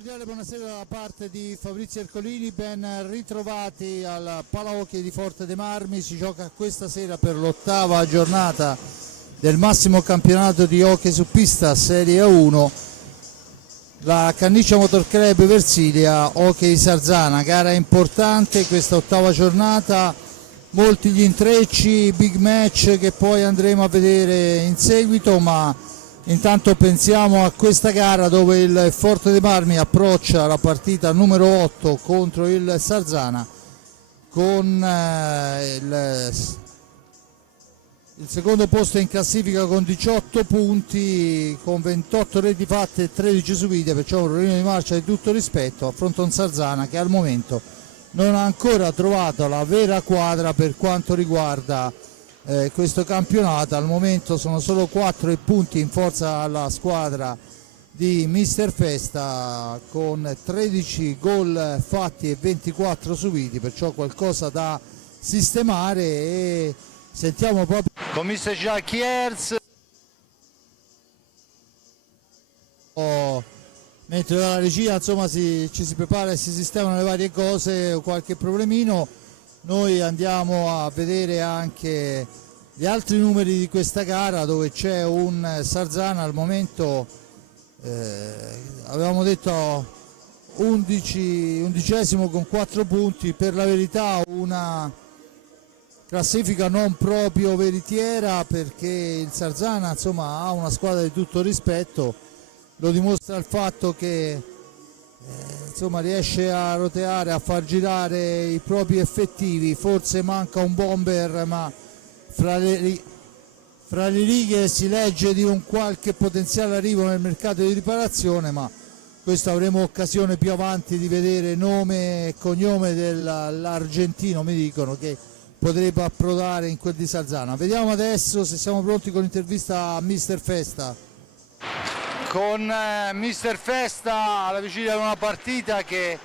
cordiale buonasera da parte di Fabrizio Ercolini, ben ritrovati al Palahockey di Forte dei Marmi. Si gioca questa sera per l'8ª giornata del massimo campionato di hockey su pista Serie 1, la Canniccia Motor Club Versilia Hockey Sarzana. Gara importante questa 8ª giornata, molti gli intrecci, big match che poi andremo a vedere in seguito, ma intanto pensiamo a questa gara dove il Forte dei Marmi approccia la partita numero 8 contro il Sarzana con il secondo posto in classifica con 18 punti, con 28 reti fatte e 13 subite, perciò un ruolino di marcia di tutto rispetto. Affronta un Sarzana che al momento non ha ancora trovato la vera quadra per quanto riguarda questo campionato. Al momento sono solo 4 punti in forza alla squadra di Mister Festa, con 13 gol fatti e 24 subiti, perciò qualcosa da sistemare. E sentiamo proprio con Mister Jacques Hers, mentre dalla regia insomma ci si prepara e si sistemano le varie cose o qualche problemino. Noi andiamo a vedere anche gli altri numeri di questa gara, dove c'è un Sarzana al momento, avevamo detto 11esimo con 4 punti, per la verità una classifica non proprio veritiera, perché il Sarzana insomma ha una squadra di tutto rispetto, lo dimostra il fatto che insomma riesce a roteare, a far girare i propri effettivi. Forse manca un bomber, ma fra le righe si legge di un qualche potenziale arrivo nel mercato di riparazione, ma questo avremo occasione più avanti di vedere. Nome e cognome dell'argentino mi dicono che potrebbe approdare in quel di Sarzana. Vediamo adesso se siamo pronti con l'intervista a Mister Festa. Con Mister Festa alla vigilia di una partita che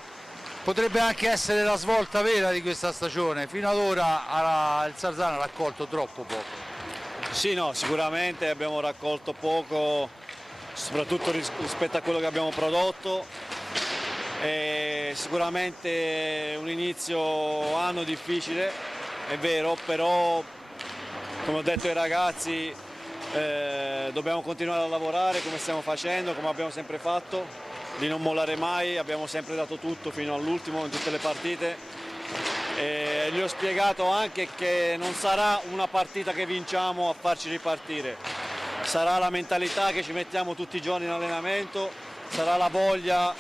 potrebbe anche essere la svolta vera di questa stagione. Fino ad ora il Sarzana ha raccolto troppo poco. Sì, no, sicuramente abbiamo raccolto poco, soprattutto rispetto a quello che abbiamo prodotto. E sicuramente un inizio anno difficile, è vero, però come ho detto ai ragazzi dobbiamo continuare a lavorare come stiamo facendo, come abbiamo sempre fatto, di non mollare mai. Abbiamo sempre dato tutto fino all'ultimo in tutte le partite, e gli ho spiegato anche che non sarà una partita che vinciamo a farci ripartire, sarà la mentalità che ci mettiamo tutti i giorni in allenamento, sarà la voglia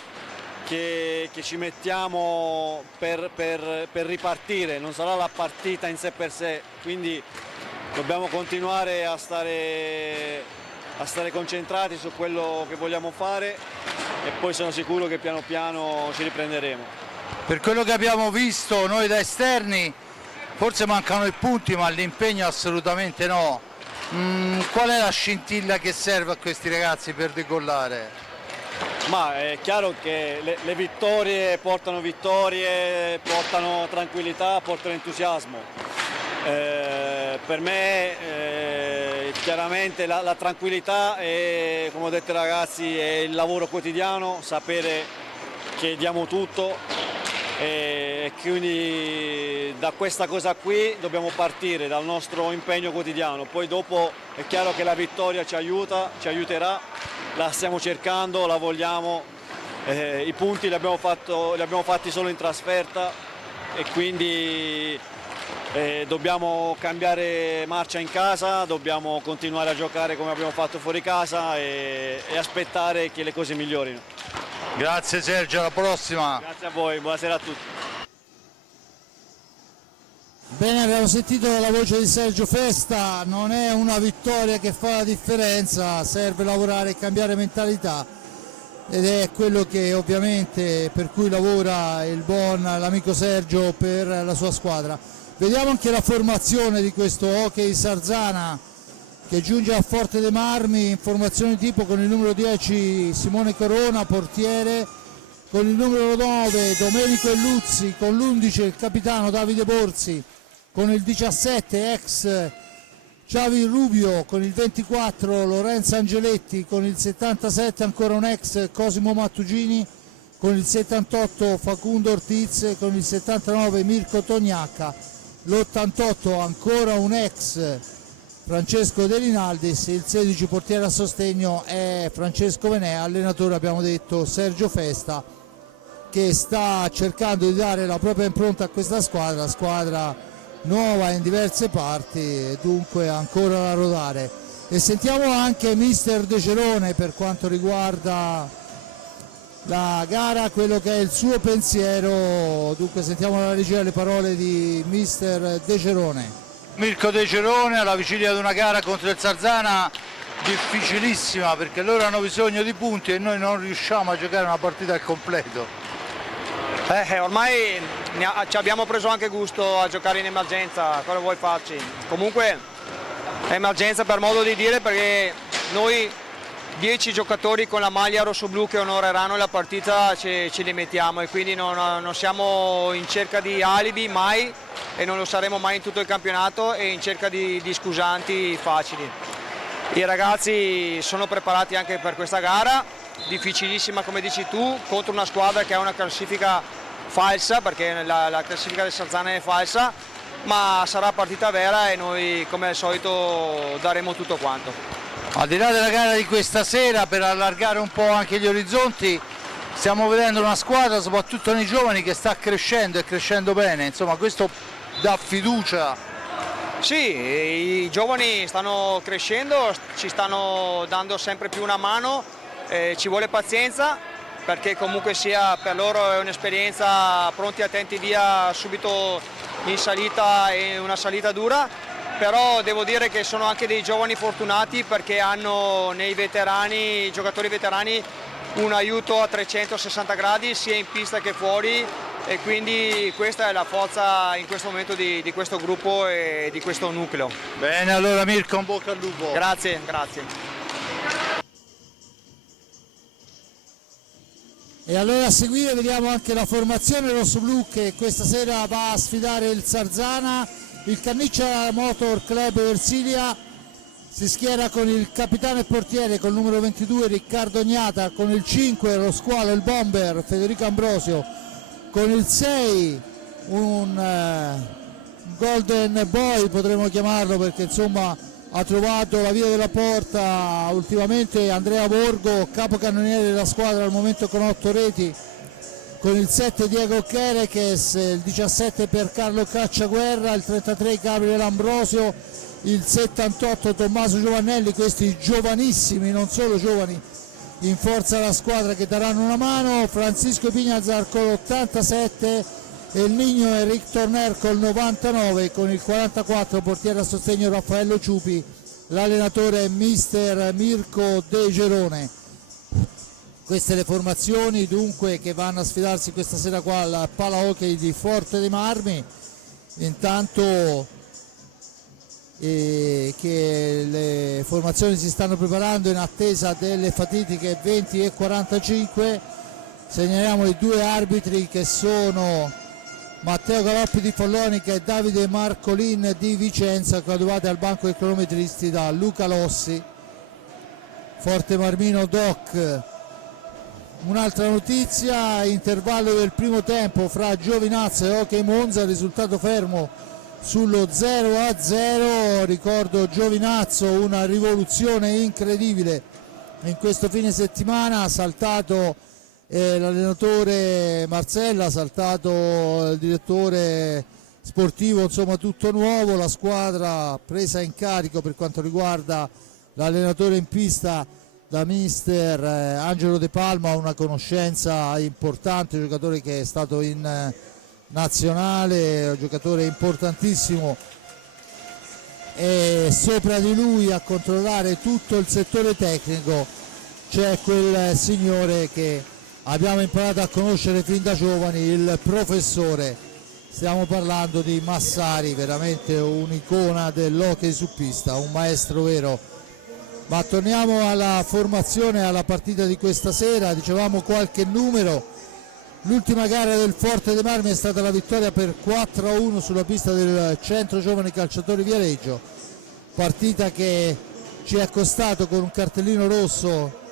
che ci mettiamo per ripartire, non sarà la partita in sé per sé. Quindi dobbiamo continuare a stare concentrati su quello che vogliamo fare, e poi sono sicuro che piano piano ci riprenderemo. Per quello che abbiamo visto noi da esterni, forse mancano i punti, ma l'impegno assolutamente no. Qual è la scintilla che serve a questi ragazzi per decollare? Ma è chiaro che le vittorie, portano tranquillità, portano entusiasmo. Per me chiaramente la tranquillità è, come ho detto ai ragazzi, è il lavoro quotidiano, sapere che diamo tutto, e quindi da questa cosa qui dobbiamo partire, dal nostro impegno quotidiano. Poi dopo è chiaro che la vittoria ci aiuterà, la stiamo cercando, la vogliamo, i punti li abbiamo fatti solo in trasferta, e quindi dobbiamo cambiare marcia in casa, dobbiamo continuare a giocare come abbiamo fatto fuori casa e aspettare che le cose migliorino. Grazie Sergio, alla prossima. Grazie a voi, buonasera a tutti. Bene, abbiamo sentito la voce di Sergio Festa. Non è una vittoria che fa la differenza, serve lavorare e cambiare mentalità, ed è quello che ovviamente per cui lavora l'amico Sergio per la sua squadra. Vediamo anche la formazione di questo Hockey Sarzana che giunge a Forte dei Marmi in formazione tipo, con il numero 10 Simone Corona, portiere, con il numero 9 Domenico Elluzzi, con l'11 il capitano Davide Borzi, con il 17 ex Xavi Rubio, con il 24 Lorenzo Angeletti, con il 77 ancora un ex Cosimo Mattugini, con il 78 Facundo Ortiz, con il 79 Mirko Tognacca, l'88 ancora un ex Francesco De Rinaldis, il 16 portiere a sostegno è Francesco Venea, allenatore abbiamo detto Sergio Festa, che sta cercando di dare la propria impronta a questa squadra nuova in diverse parti e dunque ancora da rodare. E sentiamo anche mister De Gerone per quanto riguarda la gara, quello che è il suo pensiero. Dunque sentiamo alla regia le parole di mister De Gerone. Mirko De Gerone alla vigilia di una gara contro il Sarzana difficilissima, perché loro hanno bisogno di punti e noi non riusciamo a giocare una partita al completo. Ormai ci abbiamo preso anche gusto a giocare in emergenza, cosa vuoi farci? Comunque è emergenza per modo di dire, perché noi 10 giocatori con la maglia rossoblu che onoreranno la partita ce li mettiamo, e quindi non siamo in cerca di alibi mai, e non lo saremo mai in tutto il campionato, e in cerca di scusanti facili. I ragazzi sono preparati anche per questa gara, difficilissima come dici tu, contro una squadra che ha una classifica falsa, perché la classifica del Sarzana è falsa, ma sarà partita vera e noi come al solito daremo tutto quanto. Al di là della gara di questa sera, per allargare un po' anche gli orizzonti, stiamo vedendo una squadra, soprattutto nei giovani, che sta crescendo e crescendo bene, insomma questo dà fiducia. Sì, i giovani stanno crescendo, ci stanno dando sempre più una mano, ci vuole pazienza, perché comunque sia per loro è un'esperienza, pronti attenti via subito in salita, e una salita dura, però devo dire che sono anche dei giovani fortunati, perché hanno nei veterani, giocatori veterani, un aiuto a 360 gradi sia in pista che fuori, e quindi questa è la forza in questo momento di questo gruppo e di questo nucleo. Bene, allora Mirko, un bocca al lupo. Grazie, grazie. E allora a seguire vediamo anche la formazione rossoblu che questa sera va a sfidare il Sarzana. Il Canniccia Motor Club Versilia si schiera con il capitano e portiere col numero 22 Riccardo Gnata, con il 5 lo squalo, il bomber Federico Ambrosio, con il 6 un golden boy potremmo chiamarlo, perché insomma ha trovato la via della porta ultimamente, Andrea Borgo, capocannoniere della squadra al momento con 8 reti, con il 7 Diego Chereches, il 17 per Carlo Cacciaguerra, il 33 Gabriele Ambrosio, il 78 Tommaso Giovannelli, questi giovanissimi, non solo giovani, in forza alla squadra, che daranno una mano, Francisco Pignazar con l'87 e il Nigno Enric Torner col 99, con il 44 portiere a sostegno Raffaello Ciupi, l'allenatore è mister Mirko De Gerone. Queste le formazioni dunque che vanno a sfidarsi questa sera qua al Pala Hockey di Forte dei Marmi. Intanto che le formazioni si stanno preparando in attesa delle fatitiche 20 e 45, segnaliamo i due arbitri che sono Matteo Galoppi di Follonica e Davide Marcolin di Vicenza, coadiuvati al banco dei cronometristi da Luca Lossi. Forte Marmino Doc. Un'altra notizia: intervallo del primo tempo fra Giovinazzo e Hockey Monza, risultato fermo sullo 0-0. Ricordo Giovinazzo, una rivoluzione incredibile in questo fine settimana, ha saltato l'allenatore Marzella, ha saltato il direttore sportivo, insomma tutto nuovo, la squadra presa in carico per quanto riguarda l'allenatore in pista da mister Angelo De Palma, una conoscenza importante, giocatore che è stato in nazionale, un giocatore importantissimo, e sopra di lui a controllare tutto il settore tecnico c'è quel signore che abbiamo imparato a conoscere fin da giovani, il professore. Stiamo parlando di Massari, veramente un'icona dell'hockey su pista, un maestro vero. Ma torniamo alla formazione, alla partita di questa sera. Dicevamo qualche numero: l'ultima gara del Forte dei Marmi è stata la vittoria per 4-1 sulla pista del Centro Giovani Calciatori Viareggio, partita che ci è costato con un cartellino rosso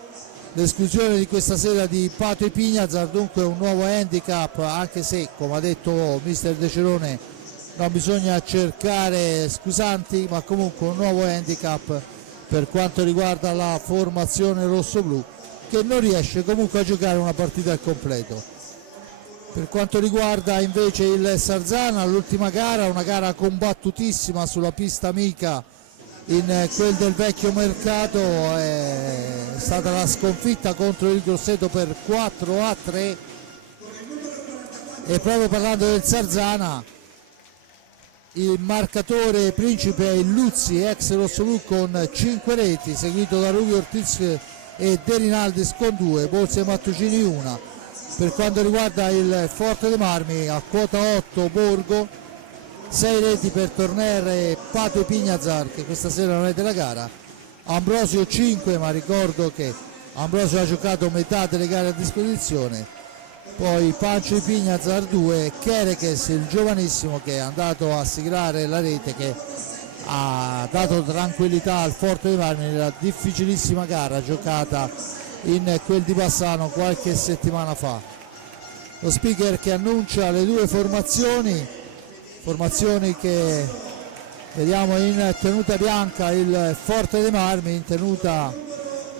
l'esclusione di questa sera di Pato e Pignazar, dunque un nuovo handicap, anche se come ha detto mister De Cerone non bisogna cercare scusanti, ma comunque un nuovo handicap per quanto riguarda la formazione rossoblù, che non riesce comunque a giocare una partita al completo. Per quanto riguarda invece il Sarzana, l'ultima gara, una gara combattutissima sulla pista amica in quel del vecchio mercato, è stata la sconfitta contro il Grosseto per 4-3. E proprio parlando del Sarzana, il marcatore principe è il Luzzi, ex rossoblù, con 5 reti, seguito da Rubio Ortiz e De Rinaldis con 2, Borse e Mattucini 1. Per quanto riguarda il Forte dei Marmi, a quota 8 Borgo, 6 reti per Torner e Pato e Pignazar, che questa sera non è della gara, Ambrosio 5, ma ricordo che Ambrosio ha giocato metà delle gare a disposizione, poi Pancio e Pignazar 2, Chereches, il giovanissimo, che è andato a siglare la rete che ha dato tranquillità al Forte dei Marmi nella difficilissima gara giocata in quel di Bassano qualche settimana fa. Lo speaker che annuncia le due formazioni che vediamo in tenuta bianca il Forte dei Marmi, in tenuta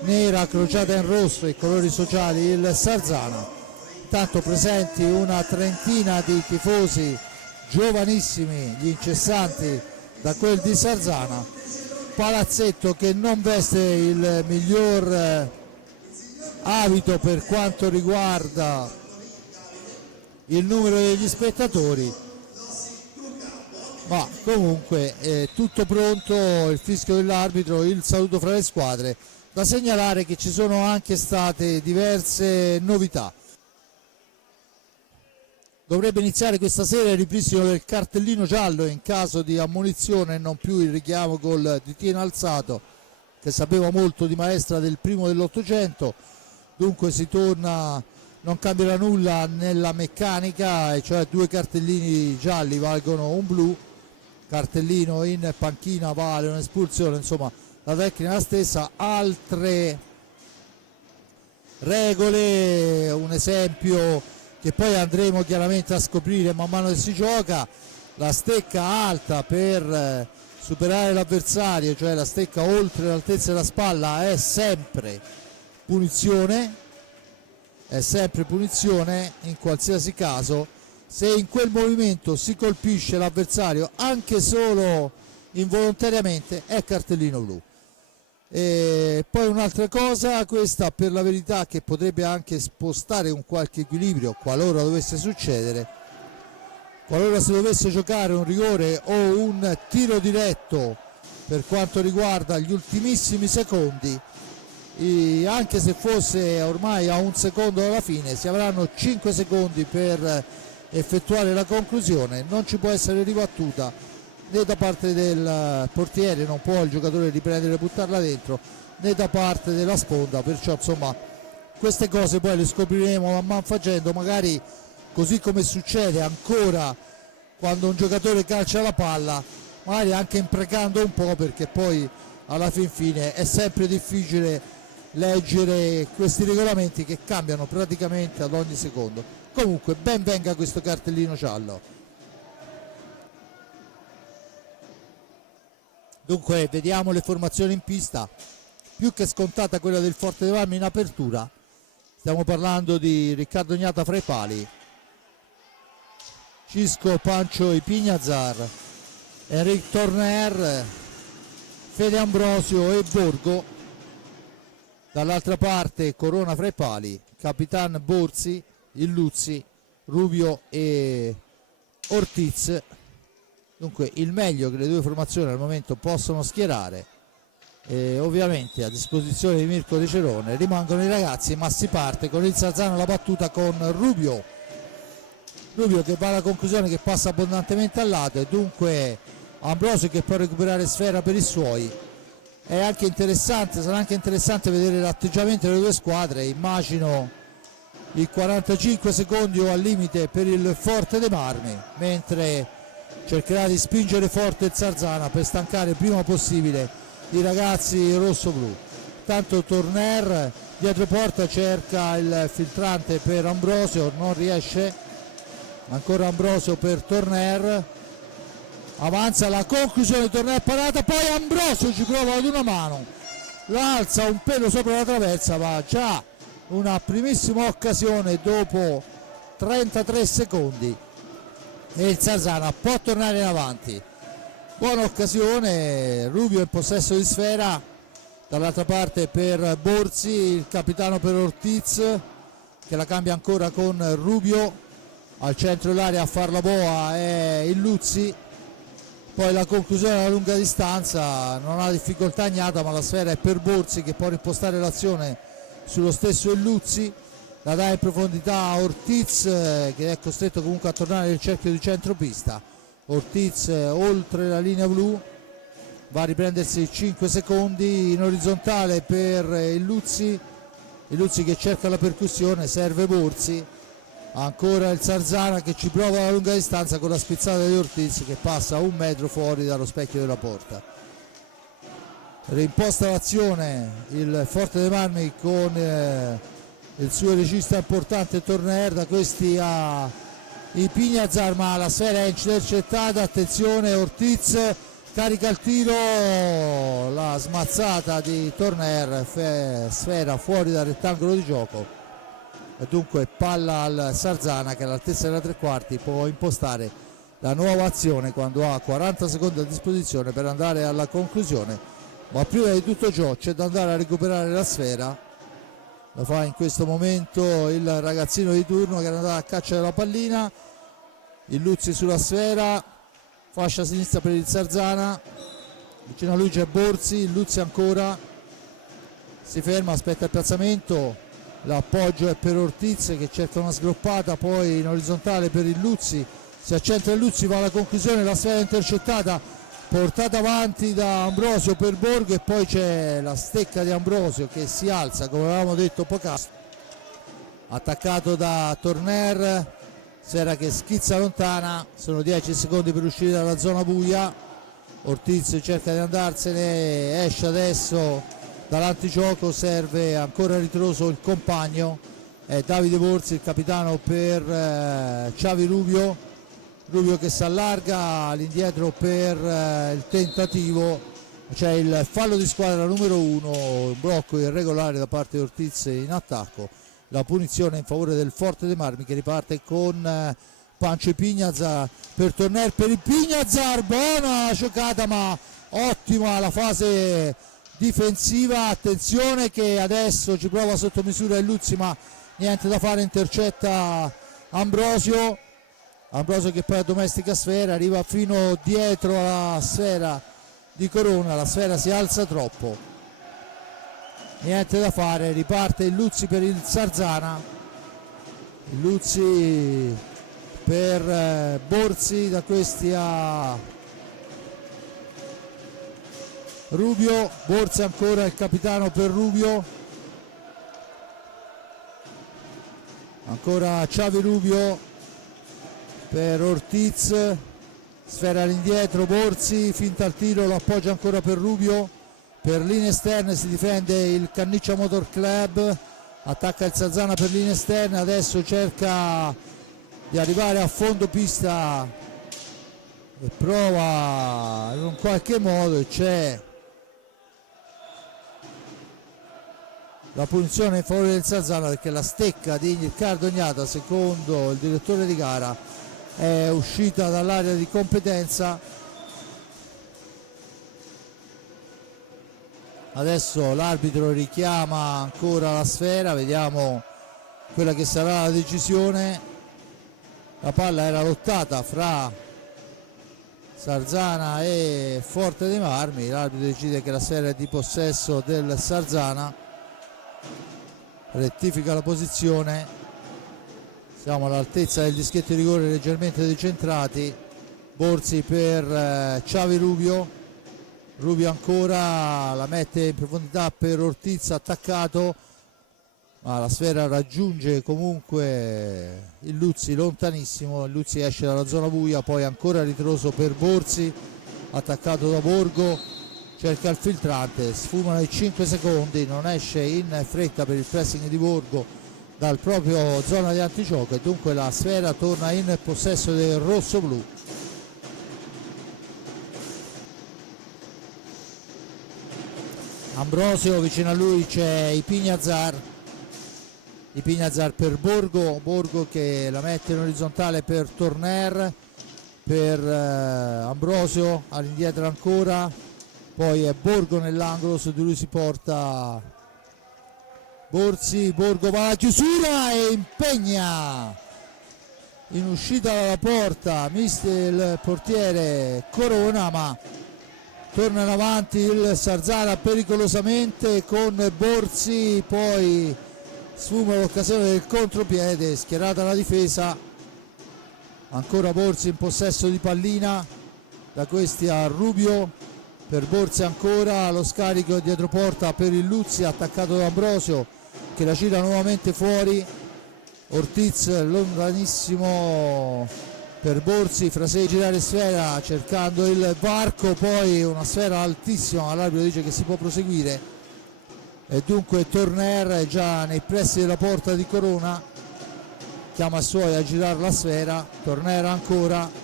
nera crociata in rosso i colori sociali il Sarzana. Intanto presenti una trentina di tifosi giovanissimi, gli incessanti da quel di Sarzana, palazzetto che non veste il miglior abito per quanto riguarda il numero degli spettatori, ma comunque è tutto pronto, il fischio dell'arbitro, il saluto fra le squadre. Da segnalare che ci sono anche state diverse novità. Dovrebbe iniziare questa sera il ripristino del cartellino giallo in caso di ammonizione, non più il richiamo col ditino alzato, che sapeva molto di maestra del primo dell'Ottocento. Dunque si torna, non cambierà nulla nella meccanica, e cioè 2 cartellini gialli valgono un blu, cartellino in panchina vale un'espulsione, insomma la tecnica è la stessa. Altre regole, un esempio che poi andremo chiaramente a scoprire man mano che si gioca, la stecca alta per superare l'avversario, cioè la stecca oltre l'altezza della spalla, è sempre punizione in qualsiasi caso. Se in quel movimento si colpisce l'avversario anche solo involontariamente è cartellino blu. E poi un'altra cosa, questa per la verità, che potrebbe anche spostare un qualche equilibrio qualora dovesse succedere, qualora si dovesse giocare un rigore o un tiro diretto per quanto riguarda gli ultimissimi secondi, anche se fosse ormai a un secondo dalla fine, si avranno 5 secondi per effettuare la conclusione, non ci può essere ribattuta né da parte del portiere, non può il giocatore riprendere e buttarla dentro, né da parte della sponda, perciò insomma queste cose poi le scopriremo man mano facendo, magari così come succede ancora quando un giocatore calcia la palla, magari anche imprecando un po', perché poi alla fin fine è sempre difficile leggere questi regolamenti che cambiano praticamente ad ogni secondo. Comunque ben venga questo cartellino giallo. Dunque vediamo le formazioni in pista, più che scontata quella del Forte dei Marmi in apertura. Stiamo parlando di Riccardo Gnata fra i pali, Cisco, Pancio e Pignazar, Enric Torner, Fede Ambrosio e Borgo. Dall'altra parte Corona fra i pali, Capitan Borsi, il Luzzi, Rubio e Ortiz. Dunque il meglio che le due formazioni al momento possono schierare, e ovviamente a disposizione di Mirko De Cerone rimangono i ragazzi, ma si parte con il Sarzano alla battuta con Rubio che va alla conclusione, che passa abbondantemente al lato, e dunque Ambrosio che può recuperare sfera per i suoi. È anche interessante, sarà anche interessante vedere l'atteggiamento delle due squadre. Immagino i 45 secondi o al limite per il Forte dei Marmi, mentre cercherà di spingere forte il Sarzana per stancare il prima possibile i ragazzi rossoblù. Tanto Torner dietro porta cerca il filtrante per Ambrosio, non riesce. Ancora Ambrosio per Torner, avanza la conclusione, Torner parata, poi Ambrosio ci prova ad una mano, la alza un pelo sopra la traversa, ma già una primissima occasione dopo 33 secondi e il Sarzana può tornare in avanti. Buona occasione, Rubio in possesso di sfera, dall'altra parte per Borzi, il capitano per Ortiz che la cambia ancora con Rubio, al centro dell'area a far la boa è Illuzzi, poi la conclusione alla lunga distanza, non ha difficoltà Agnata, ma la sfera è per Borzi che può rimpostare l'azione sullo stesso Illuzzi, la dà in profondità a Ortiz che è costretto comunque a tornare nel cerchio di centropista. Ortiz oltre la linea blu, va a riprendersi 5 secondi in orizzontale per Illuzzi che cerca la percussione, serve Borzi, ancora il Sarzana che ci prova alla lunga distanza con la spizzata di Ortiz che passa 1 metro fuori dallo specchio della porta. Rimposta l'azione il Forte dei Marmi con il suo regista importante Torner, da questi a Ipignazar, ma la sfera è intercettata, attenzione Ortiz carica il tiro, la smazzata di Torner, sfera fuori dal rettangolo di gioco e dunque palla al Sarzana che all'altezza della tre quarti può impostare la nuova azione quando ha 40 secondi a disposizione per andare alla conclusione, ma prima di tutto ciò c'è da andare a recuperare la sfera. Lo fa in questo momento il ragazzino di turno che è andato a caccia della pallina. Illuzzi sulla sfera, fascia sinistra per il Sarzana, vicino a lui c'è Borzi, Illuzzi ancora, si ferma, aspetta il piazzamento, l'appoggio è per Ortiz che cerca una sgroppata, poi in orizzontale per Illuzzi, si accentra Illuzzi, va alla conclusione, la sfera intercettata, portata avanti da Ambrosio per Borgo e poi c'è la stecca di Ambrosio che si alza come avevamo detto poc'anzi, attaccato da Torner, sfera che schizza lontana, sono 10 secondi per uscire dalla zona buia, Ortiz cerca di andarsene, esce adesso dall'antigioco, serve ancora ritroso il compagno, è Davide Borzi, il capitano per Xavi Rubio che si allarga all'indietro per il tentativo, c'è il fallo di squadra numero 1, un blocco irregolare da parte di Ortiz in attacco, la punizione in favore del Forte dei Marmi che riparte con Pancio Ipignazar per Torner, per Ipignazar, buona giocata ma ottima la fase difensiva, attenzione che adesso ci prova sotto misura Illuzzi ma niente da fare, intercetta Ambrosio che poi addomestica sfera, arriva fino dietro alla sfera di Corona, la sfera si alza troppo, niente da fare, riparte Illuzzi per il Sarzana, Illuzzi per Borzi, da questi a Rubio, Borzi ancora il capitano per Rubio, ancora Xavi Rubio per Ortiz, sfera all'indietro, Borzi finta il tiro, lo appoggia ancora per Rubio, per linee esterne si difende il Canniccia Motor Club, attacca il Sarzana per linee esterne, adesso cerca di arrivare a fondo pista e prova in un qualche modo, e c'è la punizione in favore del Sarzana perché la stecca di Riccardo Agnata, secondo il direttore di gara, è uscita dall'area di competenza. Adesso l'arbitro richiama ancora la sfera, vediamo quella che sarà la decisione. La palla era lottata fra Sarzana e Forte dei Marmi, l'arbitro decide che la sfera è di possesso del Sarzana, rettifica la posizione. Siamo all'altezza del dischetto di rigore, leggermente decentrati. Borzi per Xavi Rubio ancora, la mette in profondità per Ortiz, attaccato, ma la sfera raggiunge comunque Illuzzi lontanissimo, Illuzzi esce dalla zona buia, poi ancora ritroso per Borzi, attaccato da Borgo, cerca il filtrante, sfumano i 5 secondi, non esce in fretta per il pressing di Borgo dal proprio zona di antigioco e dunque la sfera torna in possesso del rosso-blu. Ambrosio, vicino a lui c'è Ipignazar per Borgo che la mette in orizzontale per Torner, per Ambrosio, all'indietro ancora, poi è Borgo nell'angolo, su di lui si porta Borzi, Borgo va alla chiusura e impegna in uscita dalla porta il portiere Corona, ma torna in avanti il Sarzana pericolosamente con Borzi, poi sfuma l'occasione del contropiede, schierata la difesa, ancora Borzi in possesso di pallina, da questi a Rubio, per Borzi ancora lo scarico dietro porta per il Luzzi, attaccato da Ambrosio che la gira nuovamente fuori, Ortiz lontanissimo per Borzi, fra sé girare sfera cercando il varco, poi una sfera altissima, l'arbitro dice che si può proseguire e dunque Torner è già nei pressi della porta di Corona, chiama i suoi a girare la sfera, Torner ancora,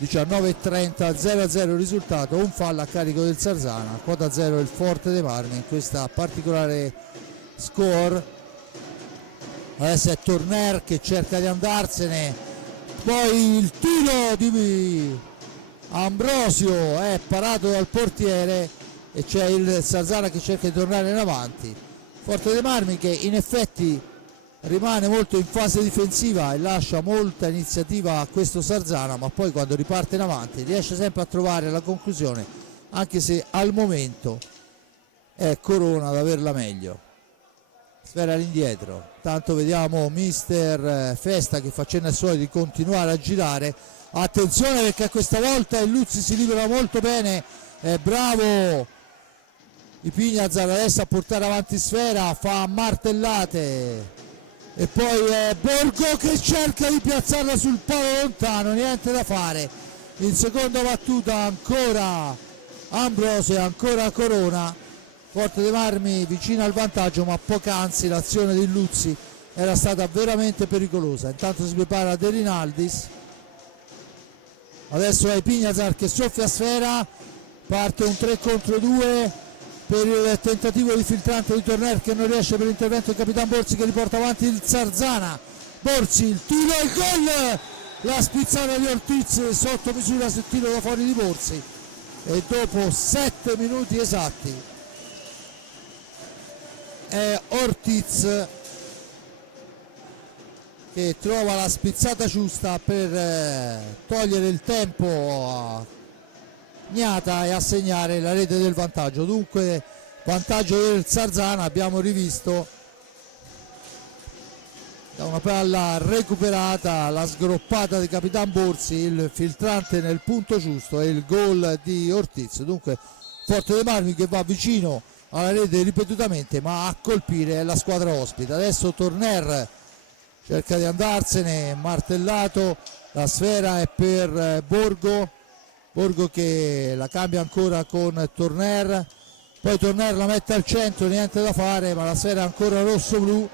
19:30, 0-0 il risultato, un fallo a carico del Sarzana, quota 0 il Forte dei Marmi in questa particolare score. Adesso è Torner che cerca di andarsene, poi il tiro di Ambrosio è parato dal portiere e c'è il Sarzana che cerca di tornare in avanti. Forte dei Marmi che in effetti rimane molto in fase difensiva e lascia molta iniziativa a questo Sarzana, ma poi quando riparte in avanti riesce sempre a trovare la conclusione, anche se al momento è Corona ad averla meglio. Sfera all'indietro, tanto vediamo mister Festa che fa cenno ai suoi di continuare a girare, attenzione perché questa volta il Luzzi si libera molto bene, è bravo Ipignazar adesso a portare avanti sfera, fa martellate e poi è Borgo che cerca di piazzarla sul palo lontano, niente da fare, in seconda battuta ancora Ambrosio e ancora Corona. Forte dei Marmi vicino al vantaggio, ma poc'anzi l'azione di Luzzi era stata veramente pericolosa. Intanto si prepara De Rinaldis, adesso è Ipignazar che soffia sfera, parte un 3 contro 2 per il tentativo di filtrante di Torner che non riesce per l'intervento del Capitan Borzi che riporta avanti il Sarzana. Borzi, il tiro e il gol, la spizzata di Ortiz sotto misura sul tiro da fuori di Borzi e dopo 7 minuti esatti è Ortiz che trova la spizzata giusta per togliere il tempo a Gnata e assegnare la rete del vantaggio. Dunque vantaggio del Sarzana, abbiamo rivisto da una palla recuperata la sgroppata di Capitan Borzi, il filtrante nel punto giusto e il gol di Ortiz. Dunque Forte dei Marmi che va vicino alla rete ripetutamente, ma a colpire è la squadra ospite. Adesso Torner cerca di andarsene, martellato, la sfera è per Borgo che la cambia ancora con Torner, poi Torner la mette al centro, niente da fare, ma la sfera è ancora rosso-blu,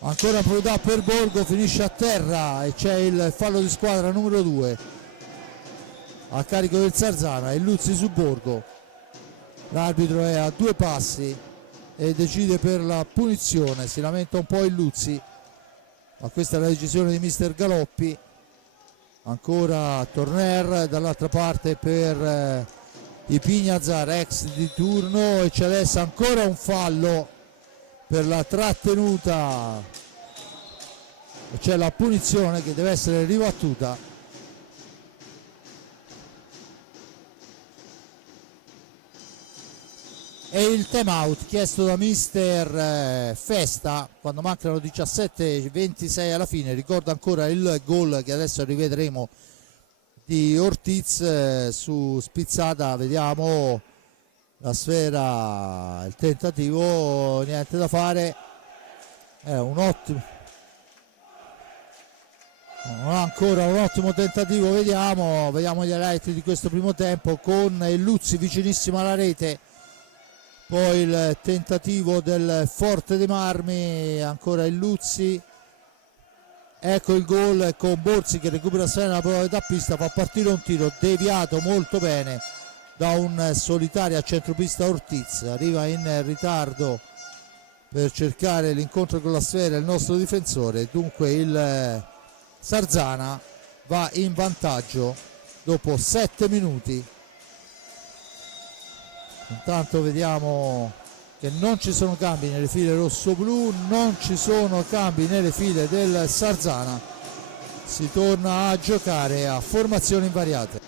ancora priorità per Borgo, finisce a terra e c'è il fallo di squadra numero 2 a carico del Sarzana e Luzzi su Borgo. L'arbitro è a 2 passi e decide per la punizione, si lamenta un po' il Luzzi, ma questa è la decisione di mister Galoppi. Ancora Torner dall'altra parte per Ipignazar, ex di turno, e c'è adesso ancora un fallo per la trattenuta e c'è la punizione che deve essere ribattuta. E il time out chiesto da mister Festa quando mancano 17-26 alla fine. Ricordo ancora il gol che adesso rivedremo di Ortiz su spizzata, vediamo la sfera, il tentativo, niente da fare, è ancora un ottimo tentativo, vediamo gli highlight di questo primo tempo con il Luzzi vicinissimo alla rete poi il tentativo del Forte dei Marmi, ancora il Luzzi, ecco il gol con Borzi che recupera sempre la prova da pista, fa partire un tiro deviato molto bene da un solitario a centropista Ortiz, arriva in ritardo per cercare l'incontro con la sfera il nostro difensore, dunque il Sarzana va in vantaggio dopo 7 minuti. Intanto vediamo che non ci sono cambi nelle file rosso-blu, non ci sono cambi nelle file del Sarzana, si torna a giocare a formazioni invariate.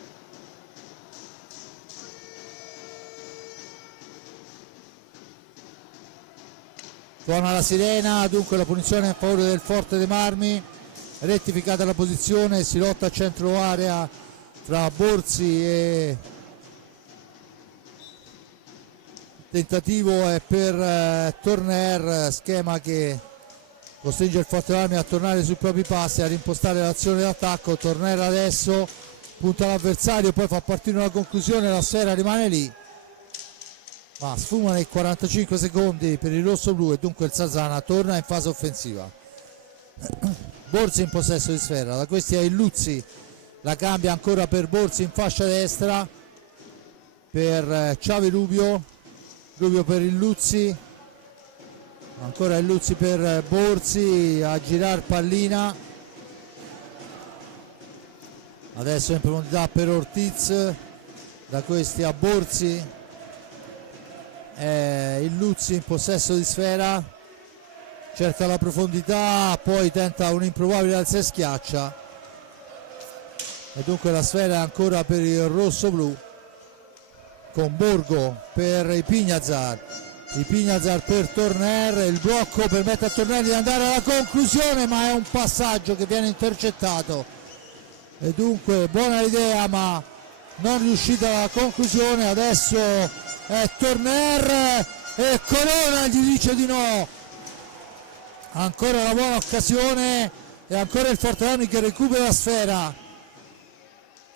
Suona la sirena, dunque la punizione a favore del Forte dei Marmi, rettificata la posizione, si lotta a centro area tra Borzi e tentativo è per Torner, schema che costringe il Forte dei Marmi a tornare sui propri passi, a rimpostare l'azione d'attacco. Torner adesso punta l'avversario, poi fa partire una conclusione, la sfera rimane lì, ma sfumano i 45 secondi per il rosso-blu e dunque il Sarzana torna in fase offensiva. Borzi in possesso di sfera, da questi è il Luzzi, la cambia ancora per Borzi in fascia destra per Xavi Rubio, Rubio per il Luzzi, ancora il Luzzi per Borzi, a girar pallina, adesso in profondità per Ortiz, da questi a Borzi, il Luzzi in possesso di sfera, cerca la profondità, poi tenta un improbabile alza e schiaccia e dunque la sfera è ancora per il rosso-blu con Borgo per i Pignazar per Torner, il blocco permette a Torner di andare alla conclusione ma è un passaggio che viene intercettato e dunque buona l'idea ma non riuscita alla conclusione. Adesso è Torner e Corona gli dice di no, ancora una buona occasione e ancora il Forte dei Marmi che recupera la sfera,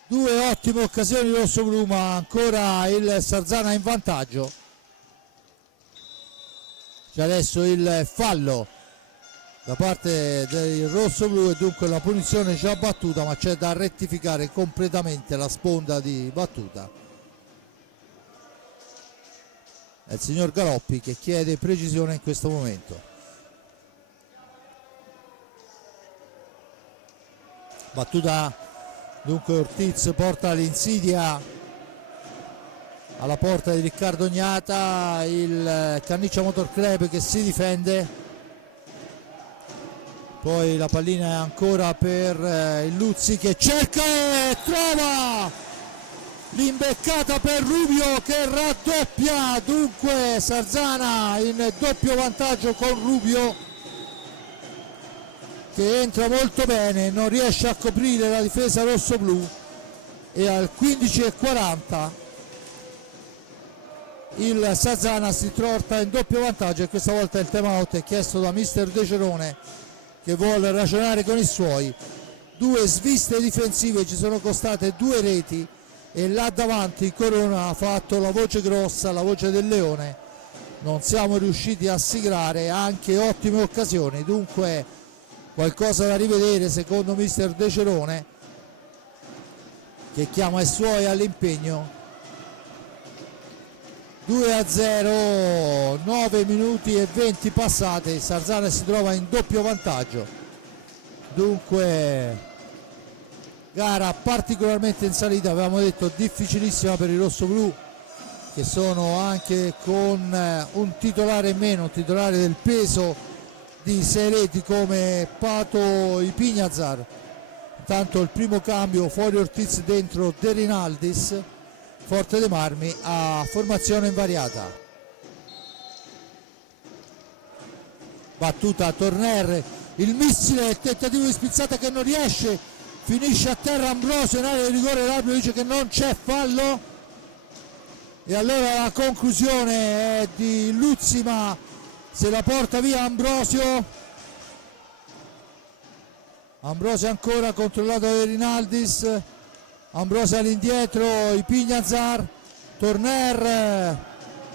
due ottime occasioni rosso-blu ma ancora il Sarzana in vantaggio. C'è adesso il fallo da parte del rosso-blu e dunque la punizione già battuta ma c'è da rettificare completamente la sponda di battuta. È il signor Galoppi che chiede precisione in questo momento. Battuta dunque, Ortiz porta l'insidia alla porta di Riccardo Gnata, il Canniccia Motor Club che si difende, poi la pallina è ancora per il Luzzi che cerca e trova l'imbeccata per Rubio che raddoppia, dunque Sarzana in doppio vantaggio con Rubio che entra molto bene, non riesce a coprire la difesa rosso-blu e al 15:40 il Sarzana si trova in doppio vantaggio e questa volta il time out è chiesto da mister De Cerone che vuole ragionare con i suoi. Due sviste difensive ci sono costate 2 reti e là davanti Corona ha fatto la voce grossa, la voce del leone, non siamo riusciti a siglare anche ottime occasioni, dunque qualcosa da rivedere secondo mister De Cerone che chiama i suoi all'impegno. 2-0, 9 minuti e 20 passati, Sarzana si trova in doppio vantaggio, dunque gara particolarmente in salita, avevamo detto difficilissima per i rossoblu che sono anche con un titolare in meno, un titolare del peso di 6 reti come Pato Ipignazar. Intanto il primo cambio, fuori Ortiz, dentro De Rinaldis, Forte dei Marmi a formazione invariata. Battuta a Torner, il missile, il tentativo di spizzata che non riesce, finisce a terra Ambrosio in area di rigore, l'arbitro dice che non c'è fallo e allora la conclusione è di Luzzi ma se la porta via Ambrosio. Ambrosio ancora controllato da Rinaldis, Ambrosio all'indietro, Ipignazar, Torner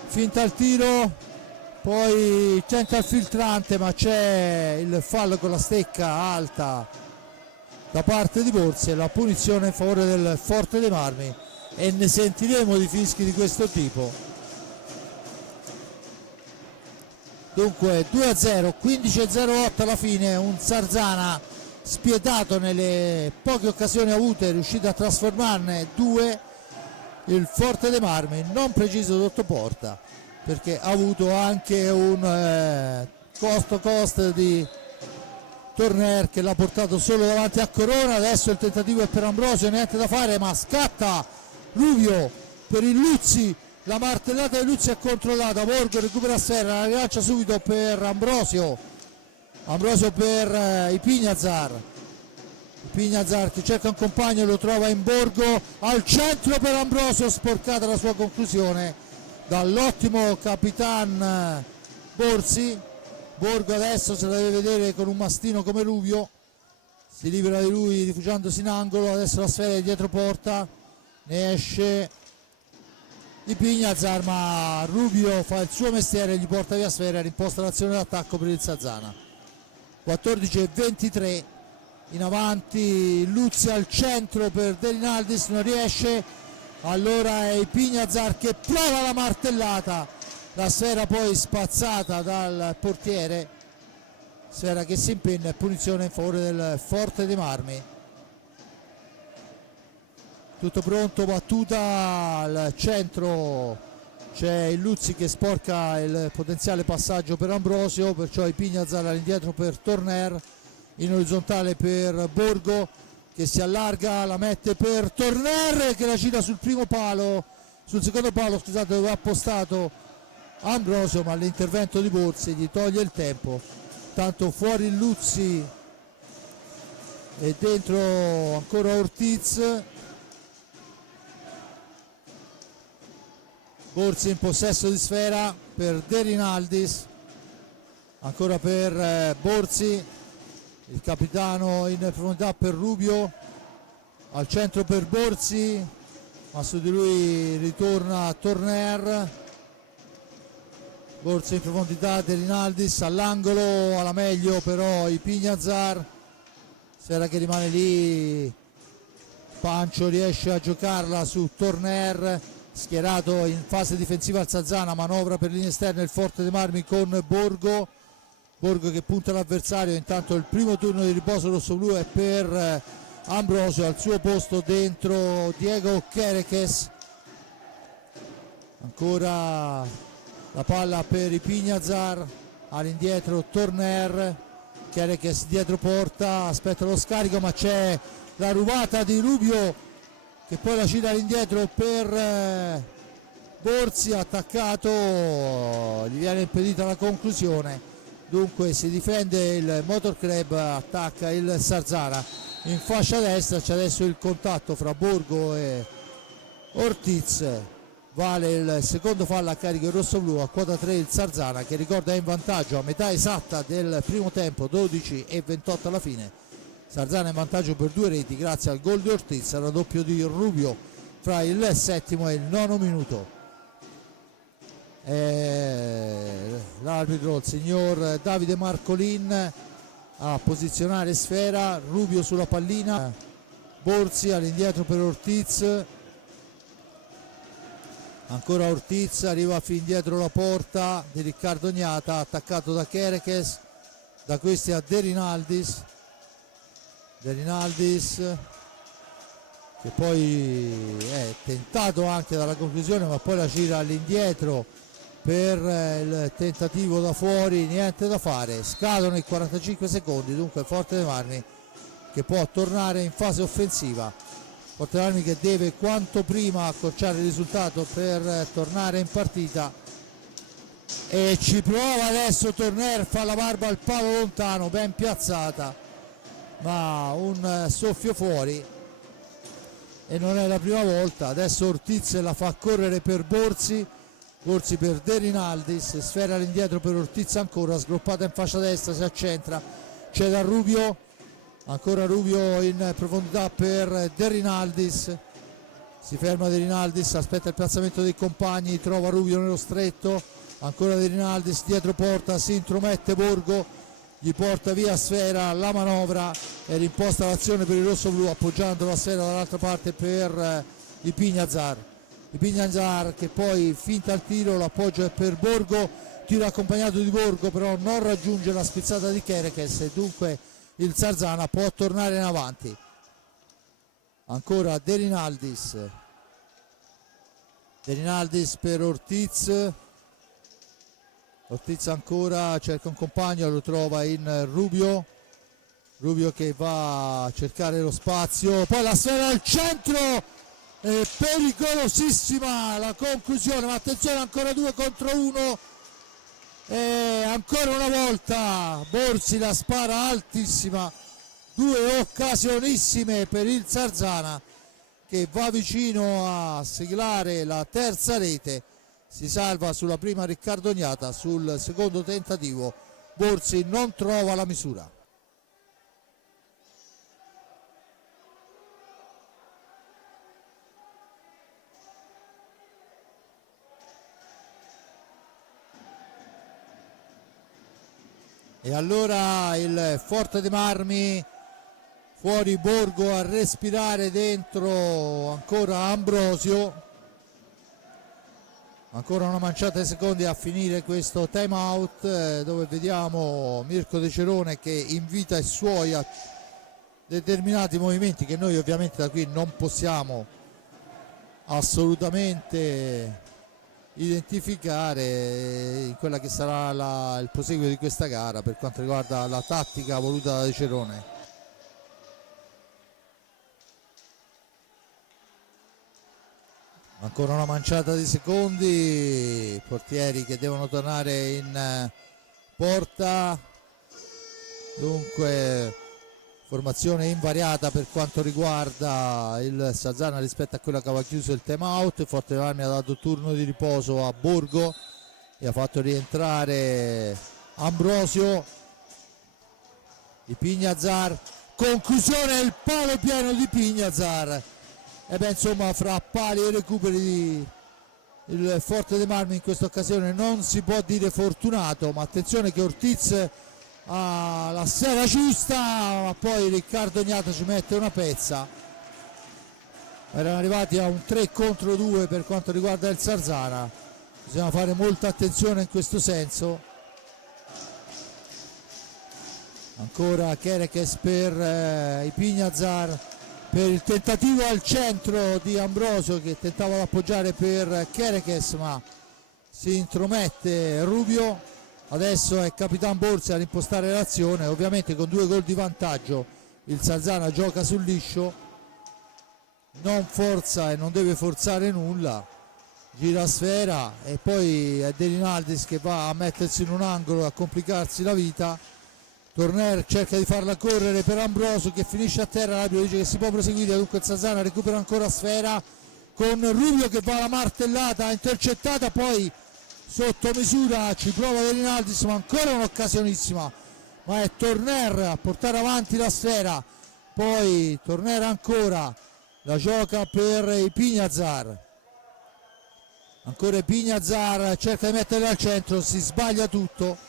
finta il tiro, poi tenta il filtrante, ma c'è il fallo con la stecca alta da parte di Borzi e la punizione in favore del Forte dei Marmi, e ne sentiremo di fischi di questo tipo. Dunque 2-0, 15-08 alla fine, un Sarzana spietato nelle poche occasioni avute, è riuscito a trasformarne due. Il Forte dei Marmi non preciso sotto porta, perché ha avuto anche un cost di Torner che l'ha portato solo davanti a Corona. Adesso il tentativo è per Ambrosio, niente da fare, ma scatta Rubio per il Luzzi, la martellata di Luzzi è controllata, Borgo recupera Serra, la rilancia subito per Ambrosio per Ipignazar che cerca un compagno, lo trova in Borgo, al centro per Ambrosio, sporcata la sua conclusione dall'ottimo capitan Borzi. Borgo adesso se la deve vedere con un mastino come Rubio, si libera di lui rifugiandosi in angolo, adesso la sfera è dietro porta, ne esce Ipignazar, ma Rubio fa il suo mestiere, gli porta via sfera, rimposta l'azione d'attacco per il Sarzana. 14-23 in avanti, Luzzi al centro per De Rinaldis, non riesce, allora è Ipignazar che prova la martellata, la sfera poi spazzata dal portiere, sfera che si impenna e punizione in favore del Forte dei Marmi. Tutto pronto, battuta al centro, c'è il Luzzi che sporca il potenziale passaggio per Ambrosio, perciò Ipignazar all'indietro per Torner, in orizzontale per Borgo che si allarga, la mette per Torner che la gira sul secondo palo, scusate, dove ha appostato Ambrosio, ma l'intervento di Borzi gli toglie il tempo. Tanto fuori il Luzzi e dentro ancora Ortiz. Borzi in possesso di sfera per De Rinaldis, ancora per Borzi, il capitano in profondità per Rubio, al centro per Borzi, ma su di lui ritorna Torner. Borzi in profondità, De Rinaldis all'angolo, alla meglio però Ipignazar, sfera che rimane lì, Pancio riesce a giocarla su Torner, schierato in fase difensiva al Sarzana, manovra per linee esterne il Forte dei Marmi con Borgo che punta l'avversario. Intanto il primo turno di riposo rossoblu è per Ambrosio, al suo posto dentro Diego Kerekes, ancora la palla per Ipignazar, all'indietro Torner, Kerekes dietro porta, aspetta lo scarico ma c'è la rubata di Rubio che poi la gira all'indietro per Borzi, attaccato, gli viene impedita la conclusione, dunque si difende il Motor Club, attacca il Sarzana in fascia destra. C'è adesso il contatto fra Borgo e Ortiz, vale il secondo fallo a carico del rossoblu, a quota 3 il Sarzana che ricorda è in vantaggio a metà esatta del primo tempo, 12-28 alla fine. Sarzana in vantaggio per 2 reti grazie al gol di Ortiz, al raddoppio di Rubio fra il settimo e il nono minuto. L'arbitro, il signor Davide Marcolin, a posizionare sfera, Rubio sulla pallina, Borzi all'indietro per Ortiz, ancora Ortiz, arriva fin dietro la porta di Riccardo Gnata, attaccato da Kerekes, da questi a De Rinaldis che poi è tentato anche dalla conclusione ma poi la gira all'indietro per il tentativo da fuori, niente da fare, scadono i 45 secondi, dunque Forte dei Marmi che può tornare in fase offensiva, Forte dei Marmi che deve quanto prima accorciare il risultato per tornare in partita, e ci prova adesso Torner, fa la barba al palo lontano, ben piazzata ma un soffio fuori e non è la prima volta. Adesso Ortiz la fa correre per Borzi per De Rinaldis, sfera all'indietro per Ortiz ancora, sgroppata in fascia destra, si accentra, c'è da Rubio, ancora Rubio in profondità per De Rinaldis, si ferma De Rinaldis, aspetta il piazzamento dei compagni, trova Rubio nello stretto, ancora De Rinaldis dietro porta, si intromette Borgo, gli porta via Sfera, la manovra e rimposta l'azione per il rosso-blu appoggiando la Sfera dall'altra parte per i Pignazar che poi finta il tiro, l'appoggio è per Borgo, tiro accompagnato di Borgo però non raggiunge la spizzata di Kerekes e dunque il Sarzana può tornare in avanti. Ancora De Rinaldis per Ortiz ancora cerca un compagno, lo trova in Rubio che va a cercare lo spazio, poi la Sfera al centro, è pericolosissima la conclusione, ma attenzione, ancora 2 contro 1 e ancora una volta Borzi la spara altissima, 2 occasionissime per il Sarzana che va vicino a siglare la terza rete, si salva sulla prima Riccardoniata, sul secondo tentativo Borzi non trova la misura. E allora il Forte dei Marmi, fuori Borgo a respirare, dentro ancora Ambrosio, ancora una manciata di secondi a finire questo time out, dove vediamo Mirko De Cerone che invita i suoi a determinati movimenti che noi ovviamente da qui non possiamo assolutamente identificare in quella che sarà il proseguo di questa gara per quanto riguarda la tattica voluta da De Cerone. Ancora una manciata di secondi, portieri che devono tornare in porta, dunque formazione invariata per quanto riguarda il Sarzana rispetto a quella che aveva chiuso il time out. Forte dei Marmi ha dato turno di riposo a Borgo e ha fatto rientrare Ambrosio. I Pignazar, conclusione, il palo pieno di Pignazar. E beh, insomma, fra pali e recuperi il Forte dei Marmi in questa occasione non si può dire fortunato, ma attenzione che Ortiz ha la sera giusta, ma poi Riccardo Gnata ci mette una pezza. Erano arrivati a un 3 contro 2 per quanto riguarda il Sarzana, bisogna fare molta attenzione in questo senso. Ancora Kerekes per i Pignazar, per il tentativo al centro di Ambrosio che tentava di appoggiare per Kerekes, ma si intromette Rubio. Adesso è Capitan Borzi a rimpostare l'azione, ovviamente con 2 gol di vantaggio il Sarzana gioca sul liscio, non forza e non deve forzare nulla, gira Sfera e poi è De Rinaldis che va a mettersi in un angolo, a complicarsi la vita. Torner cerca di farla correre per Ambrosio che finisce a terra, l'arbitro dice che si può proseguire, dunque il Sarzana recupera ancora Sfera con Rubio che va alla martellata intercettata, poi sotto misura ci prova De Rinaldis, ma ancora un'occasionissima, ma è Torner a portare avanti la Sfera, poi Torner ancora la gioca per i Pignazar, ancora i Pignazar, cerca di metterla al centro, si sbaglia tutto.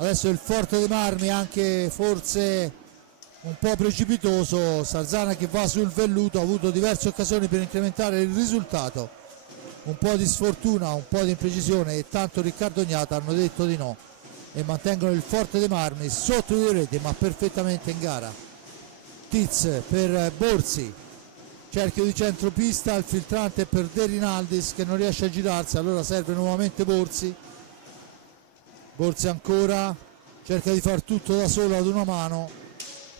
Adesso il Forte dei Marmi anche forse un po' precipitoso, Sarzana che va sul velluto, ha avuto diverse occasioni per incrementare il risultato, un po' di sfortuna, un po' di imprecisione e tanto Riccardo Gnata hanno detto di no e mantengono il Forte dei Marmi sotto le reti ma perfettamente in gara. Tiz per Borzi, cerchio di centropista, il filtrante per De Rinaldis che non riesce a girarsi, allora serve nuovamente Borzi ancora, cerca di far tutto da solo ad una mano,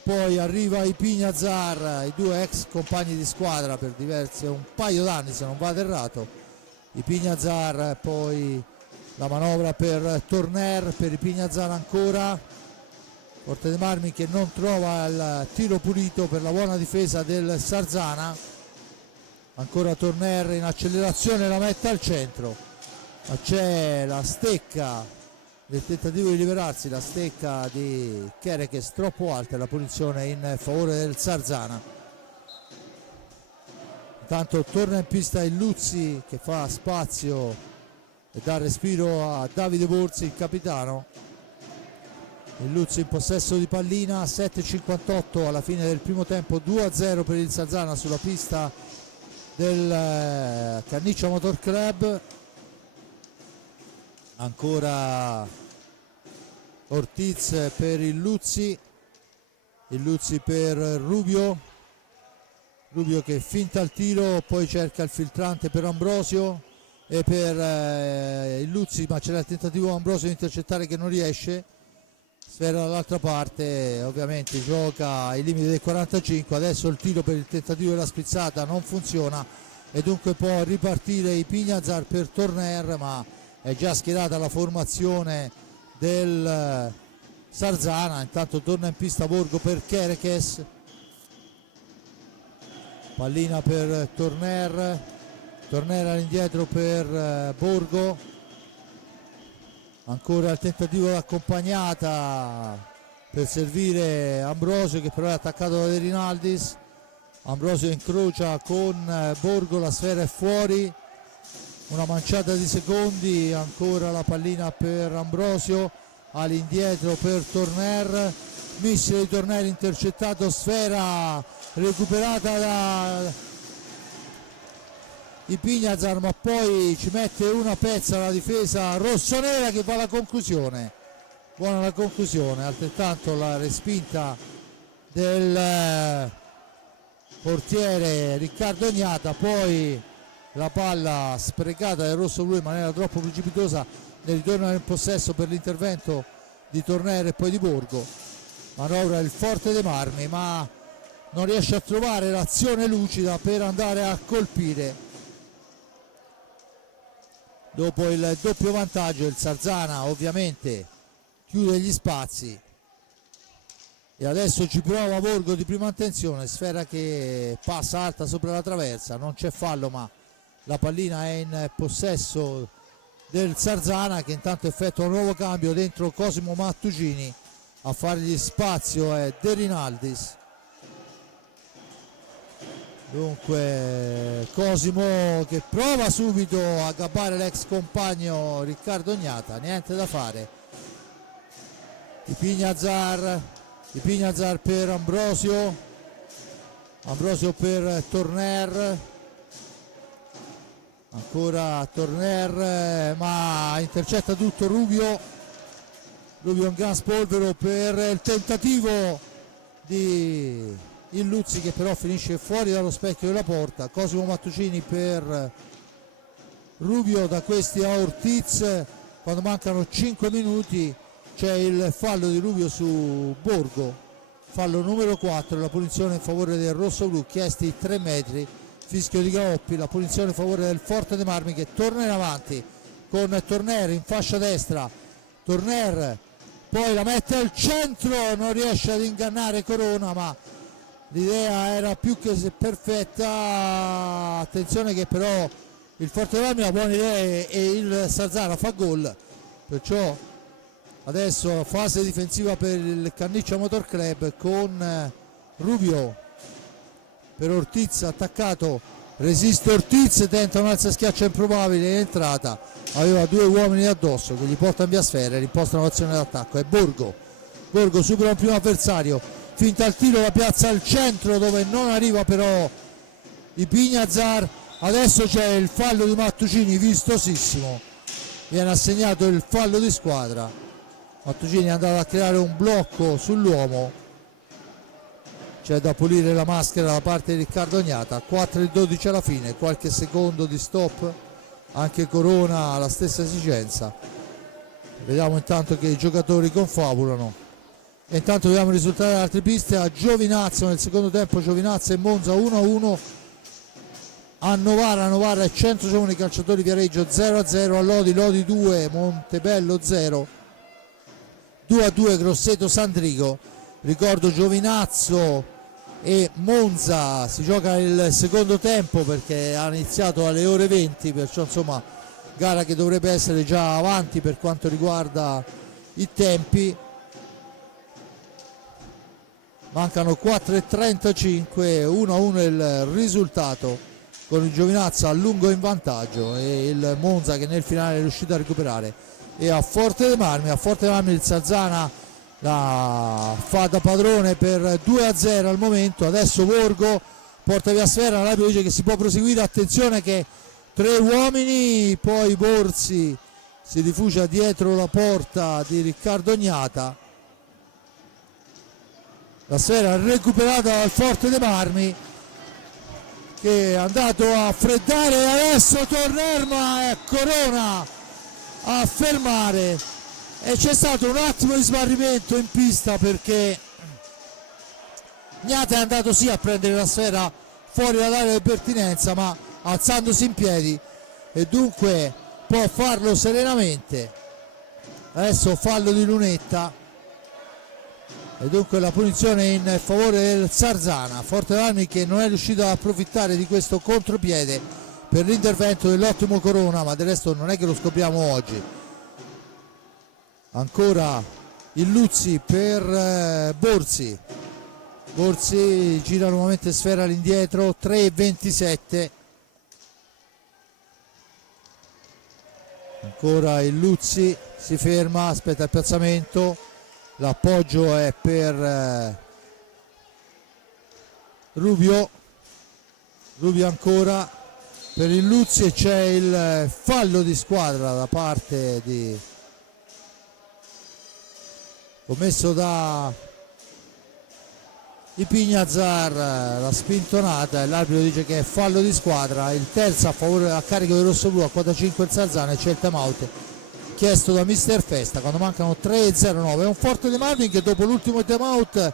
poi arriva i Pignazar, i 2 ex compagni di squadra per un paio d'anni se non vado errato, i Pignazar, poi la manovra per Torner, per i Pignazar ancora, Forte dei Marmi che non trova il tiro pulito per la buona difesa del Sarzana, ancora Torner in accelerazione, la mette al centro, ma c'è la stecca nel tentativo di liberarsi, la stecca di Kerekes troppo alta e la punizione in favore del Sarzana. Intanto torna in pista il Luzzi che fa spazio e dà respiro a Davide Borzi, il capitano. Il Luzzi in possesso di pallina, 7:58 alla fine del primo tempo, 2-0 per il Sarzana sulla pista del Canniccia Motor Club. Ancora Ortiz per il Luzzi per Rubio che finta il tiro, poi cerca il filtrante per Ambrosio e per il Luzzi, ma c'era il tentativo Ambrosio di intercettare che non riesce. Sfera dall'altra parte, ovviamente gioca ai limiti del 45, adesso il tiro per il tentativo della spizzata non funziona e dunque può ripartire i Pignazar per Torner, ma è già schierata la formazione del Sarzana. Intanto torna in pista Borgo per Kerekes, pallina per Torner all'indietro per Borgo, ancora il tentativo d'accompagnata per servire Ambrosio che però è attaccato da De Rinaldis. Ambrosio incrocia con Borgo, la sfera è fuori, una manciata di secondi, ancora la pallina per Ambrosio, all'indietro per Torner, missile di Torner intercettato, sfera recuperata da i Pignazar, ma poi ci mette una pezza la difesa rossonera che va alla conclusione. Buona la conclusione, altrettanto la respinta del portiere Riccardo Ognata, poi la palla sprecata del rossoblu in maniera troppo precipitosa nel ritorno nel possesso per l'intervento di Torner e poi di Borgo. Manovra il Forte dei Marmi, ma non riesce a trovare l'azione lucida per andare a colpire. Dopo il doppio vantaggio il Sarzana ovviamente chiude gli spazi e adesso ci prova Borgo di prima intenzione, sfera che passa alta sopra la traversa, non c'è fallo ma la pallina è in possesso del Sarzana, che intanto effettua un nuovo cambio dentro Cosimo Mattugini. A fargli spazio è De Rinaldis. Dunque Cosimo che prova subito a gabbare l'ex compagno Riccardo Ognata, niente da fare. I Pignazar per Ambrosio per Torner, ancora Torner ma intercetta tutto Rubio, un gran spolvero per il tentativo di il Luzzi che però finisce fuori dallo specchio della porta. Cosimo Mattucini per Rubio, da questi a Ortiz, quando mancano 5 minuti c'è il fallo di Rubio su Borgo, fallo numero 4, la punizione in favore del rossoblu, chiesti 3 metri, fischio di Galoppi, la punizione in favore del Forte dei Marmi che torna in avanti con Torner in fascia destra. Torner poi la mette al centro, non riesce ad ingannare Corona, ma l'idea era più che perfetta. Attenzione che però il Forte dei Marmi ha buone idee e il Sarzana fa gol, perciò adesso fase difensiva per il Canniccia Motor Club con Rubio per Ortiz attaccato, resiste Ortiz, tenta un alza schiaccia improbabile, è entrata, aveva 2 uomini addosso che gli portano via sfera e rimpostano l'azione d'attacco. È Borgo supera un primo avversario, finta il tiro, la piazza al centro dove non arriva però i Pignazar. Adesso c'è il fallo di Mattucini vistosissimo, viene assegnato il fallo di squadra. Mattucini è andato a creare un blocco sull'uomo, c'è da pulire la maschera da parte di Riccardo Ognata. 4:12 alla fine, qualche secondo di stop, anche Corona ha la stessa esigenza. Vediamo intanto che i giocatori confabulano e intanto vediamo i risultati delle altre piste. A Giovinazzo nel secondo tempo Giovinazzo e Monza 1-1, a Novara e Centro Giovani Calciatori Viareggio 0-0, a Lodi 2 Montebello 0, 2-2 Grosseto Sandrigo. Ricordo Giovinazzo e Monza si gioca il secondo tempo perché ha iniziato alle ore 20, perciò insomma gara che dovrebbe essere già avanti per quanto riguarda i tempi. Mancano 4:35, 1-1 il risultato con il Giovinazza a lungo in vantaggio e il Monza che nel finale è riuscito a recuperare. E a Forte dei Marmi il Sarzana la fa da padrone per 2-0 al momento. Adesso Borgo porta via sfera, l'arbitro dice che si può proseguire, attenzione che 3 uomini, poi Borzi si rifugia dietro la porta di Riccardo Gnata. La sfera recuperata dal Forte dei Marmi che è andato a freddare, adesso Tornerma e Corona a fermare, e c'è stato un attimo di smarrimento in pista perché Gnata è andato sì a prendere la sfera fuori dall'area di pertinenza, ma alzandosi in piedi, e dunque può farlo serenamente. Adesso fallo di Lunetta e dunque la punizione in favore del Sarzana. Forte Marmi che non è riuscito ad approfittare di questo contropiede per l'intervento dell'ottimo Corona, ma del resto non è che lo scopriamo oggi. Ancora il Luzzi per Borzi. Borzi gira nuovamente sfera all'indietro, 3:27. Ancora il Luzzi si ferma, aspetta il piazzamento, l'appoggio è per Rubio ancora per il Luzzi, e c'è il fallo di squadra da parte di commesso da Ipignazar, la spintonata, e l'arbitro dice che è fallo di squadra, il terzo a favore a carico del rossoblu a quota 5 il Sarzana, e c'è il time out chiesto da Mister Festa quando mancano 3:09. È un Forte dei Marmi che dopo l'ultimo time out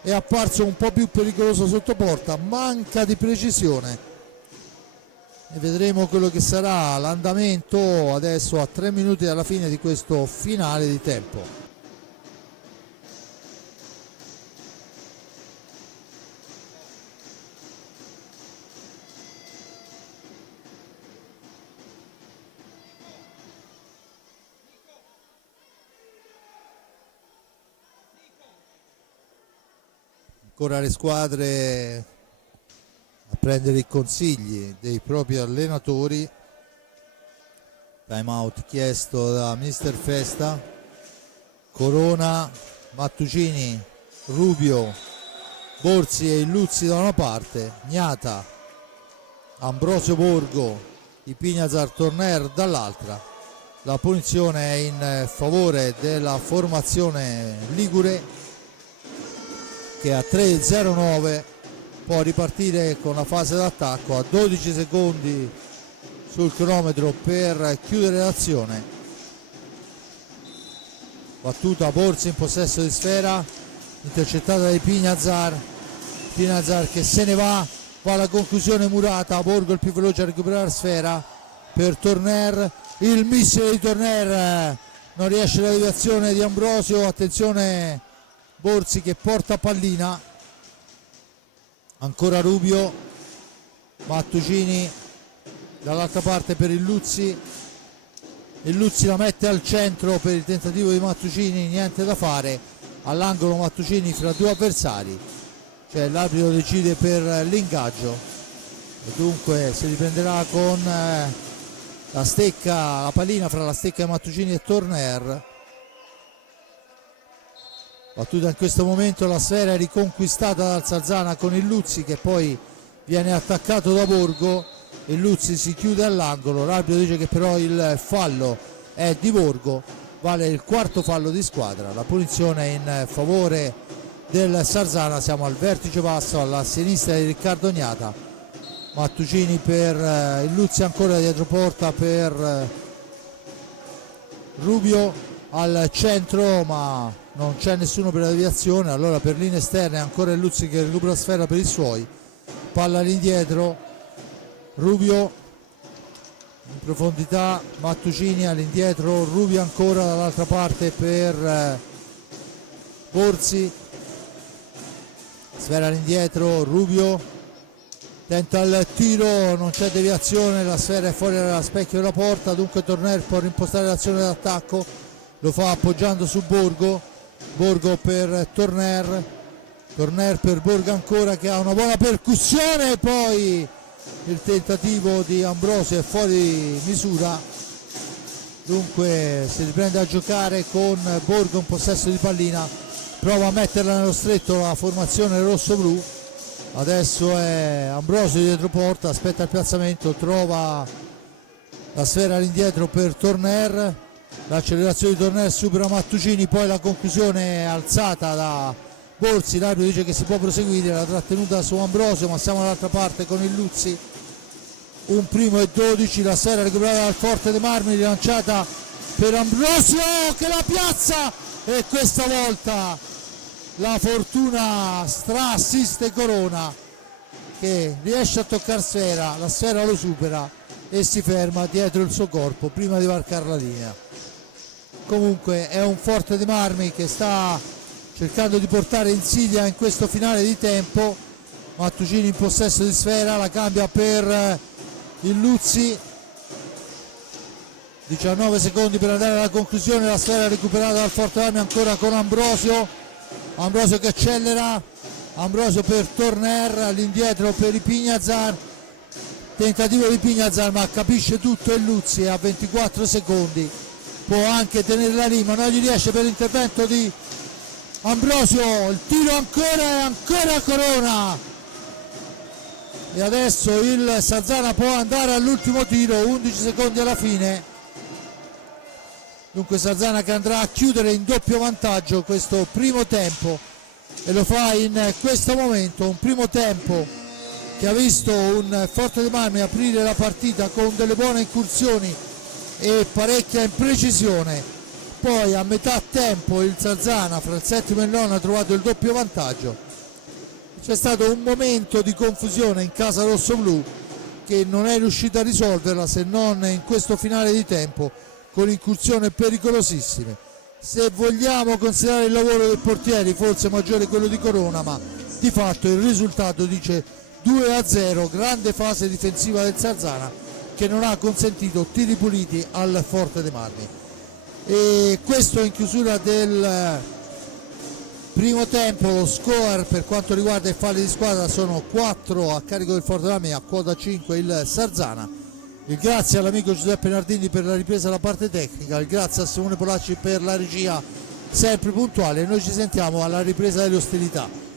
è apparso un po' più pericoloso sotto porta, manca di precisione, e vedremo quello che sarà l'andamento adesso a 3 minuti dalla fine di questo finale di tempo. Ancora le squadre a prendere i consigli dei propri allenatori. Time out chiesto da Mister Festa. Corona, Mattucini, Rubio, Borzi e Illuzzi da una parte, Gnata, Ambrosio Borgo, Ipignazar Torner dall'altra. La punizione è in favore della formazione ligure che a 3:09 può ripartire con la fase d'attacco, a 12 secondi sul cronometro per chiudere l'azione. Battuta Borzi in possesso di sfera, intercettata da Ipignazar che se ne va alla conclusione murata. Borgo il più veloce a recuperare sfera per Torner, il missile di Torner non riesce la deviazione di Ambrosio, attenzione Borzi che porta pallina, ancora Rubio, Mattucini dall'altra parte per il Luzzi la mette al centro per il tentativo di Mattucini, niente da fare, all'angolo Mattucini fra due avversari, cioè l'arbitro decide per l'ingaggio e dunque si riprenderà con la pallina fra la stecca di Mattucini e Torner. Battuta in questo momento, la sfera è riconquistata dal Sarzana con il Luzzi che poi viene attaccato da Borgo, il Luzzi si chiude all'angolo, l'arbitro dice che però il fallo è di Borgo, vale il quarto fallo di squadra, la punizione in favore del Sarzana. Siamo al vertice basso alla sinistra di Riccardo Gnata, Mattucini per il Luzzi, ancora dietro porta per Rubio al centro ma non c'è nessuno per la deviazione, allora per linee esterne ancora il Luzzi che recupera la sfera per i suoi, palla all'indietro, Rubio in profondità, Mattucini all'indietro, Rubio ancora dall'altra parte per Borzi, sfera all'indietro, Rubio tenta il tiro, non c'è deviazione, la sfera è fuori dalla specchio della porta, dunque Torner può rimpostare l'azione d'attacco, lo fa appoggiando su Borgo per Torner per Borgo ancora che ha una buona percussione, poi il tentativo di Ambrosio è fuori misura, dunque si riprende a giocare con Borgo in possesso di pallina, prova a metterla nello stretto la formazione rosso-blu. Adesso è Ambrosio dietro porta, aspetta il piazzamento, trova la sfera all'indietro per Torner, l'accelerazione di Torner supera Mattucini, poi la conclusione è alzata da Borzi, l'arbitro dice che si può proseguire, la trattenuta su Ambrosio, ma siamo dall'altra parte con il Luzzi. Un primo e 12, la sfera recuperata dal Forte dei Marmi, rilanciata per Ambrosio che la piazza, e questa volta la fortuna assiste Corona che riesce a toccare sfera, la sfera lo supera e si ferma dietro il suo corpo prima di varcare la linea. Comunque è un Forte dei Marmi che sta cercando di portare insidia in questo finale di tempo. Mattucini in possesso di sfera, la cambia per il Luzzi, 19 secondi per andare alla conclusione, la sfera recuperata dal Forte dei Marmi ancora con Ambrosio che accelera, Ambrosio per Torner, all'indietro per Ipignazar, tentativo di Ipignazar ma capisce tutto il Luzzi, a 24 secondi può anche tenerla lì ma non gli riesce per l'intervento di Ambrosio, il tiro ancora e ancora Corona, e adesso il Sarzana può andare all'ultimo tiro, 11 secondi alla fine. Dunque Sarzana che andrà a chiudere in doppio vantaggio questo primo tempo, e lo fa in questo momento, un primo tempo che ha visto un Forte dei Marmi aprire la partita con delle buone incursioni e parecchia imprecisione. Poi a metà tempo il Sarzana fra il settimo e il nono ha trovato il doppio vantaggio. C'è stato un momento di confusione in casa rossoblu che non è riuscito a risolverla se non in questo finale di tempo con incursioni pericolosissime. Se vogliamo considerare il lavoro dei portieri forse maggiore quello di Corona, ma di fatto il risultato dice 2-0, grande fase difensiva del Sarzana che non ha consentito tiri puliti al Forte dei Marmi. E questo in chiusura del primo tempo. Lo score per quanto riguarda i falli di squadra sono 4 a carico del Forte dei Marmi, a quota 5 il Sarzana. Il grazie all'amico Giuseppe Nardini per la ripresa della parte tecnica, il grazie a Simone Polacci per la regia sempre puntuale. Noi ci sentiamo alla ripresa delle ostilità.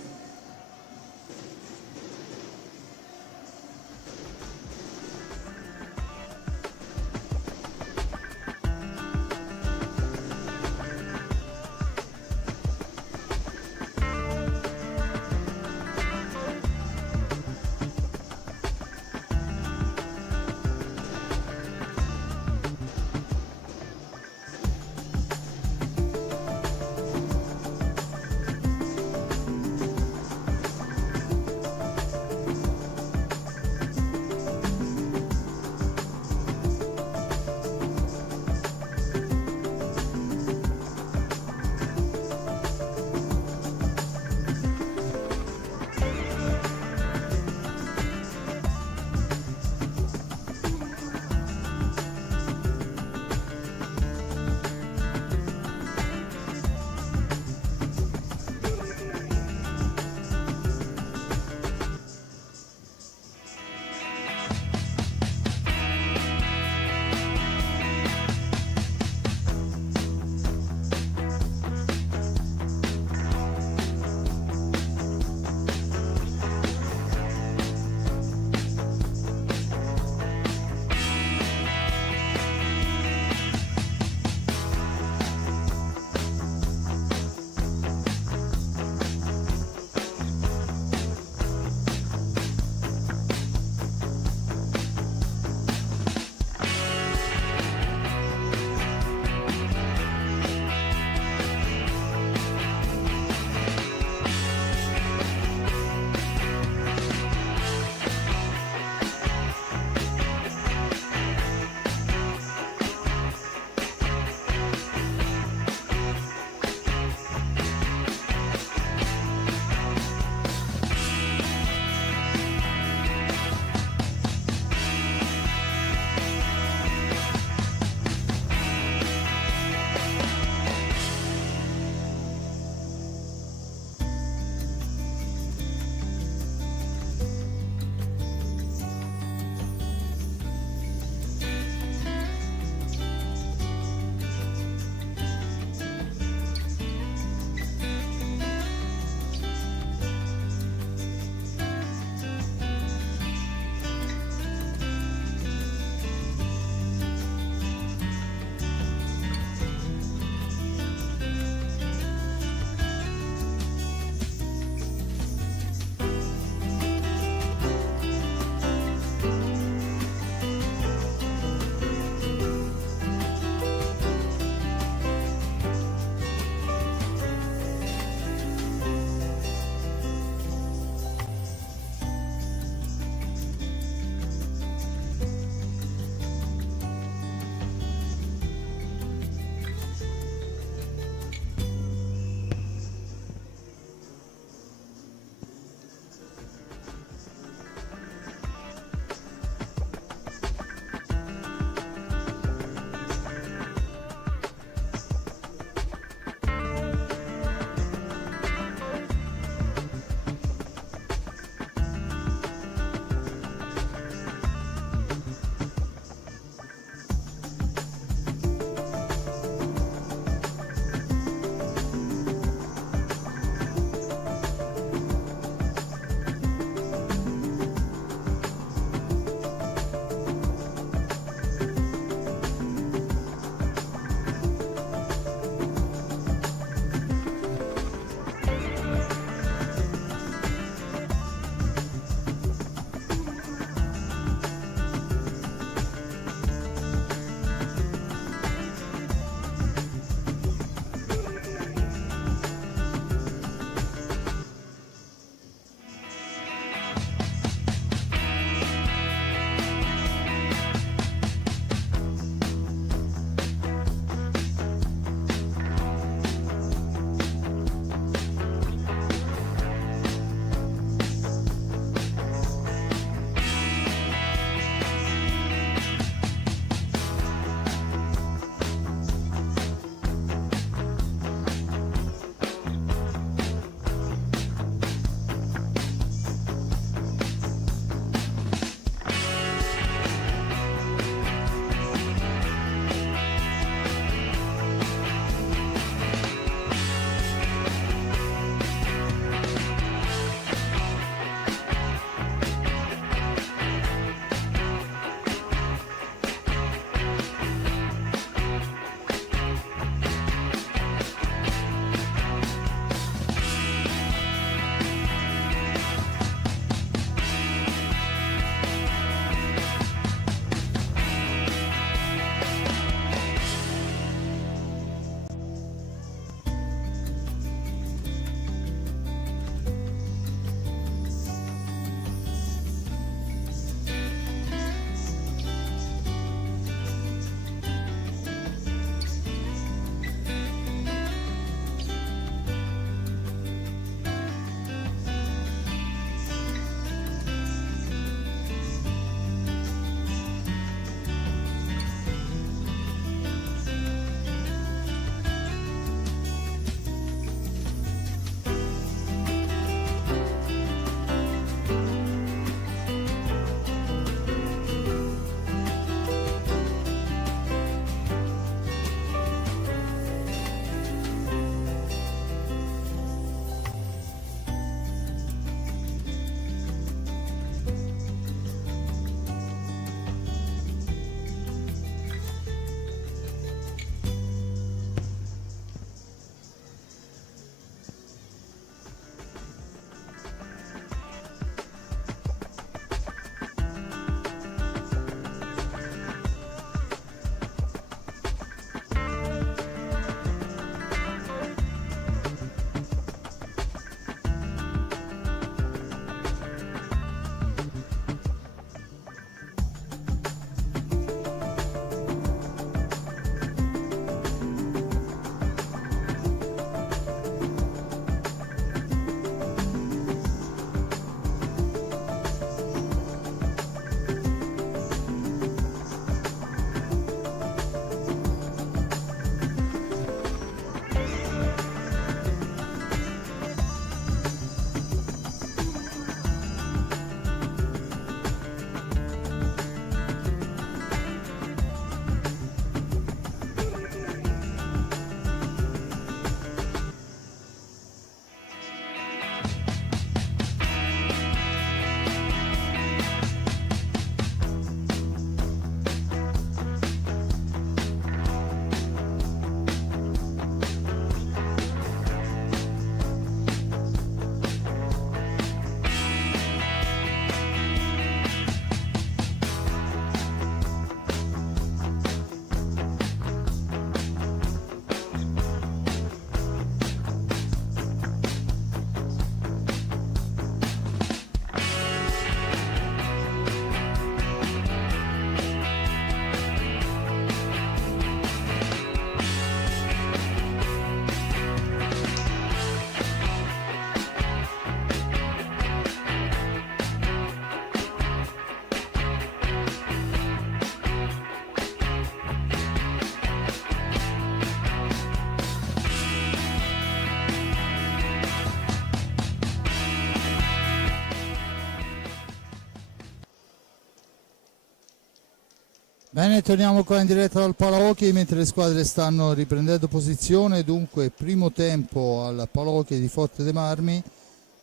Bene, torniamo qua in diretta dal Palahockey mentre le squadre stanno riprendendo posizione. Dunque, primo tempo al Palahockey di Forte dei Marmi,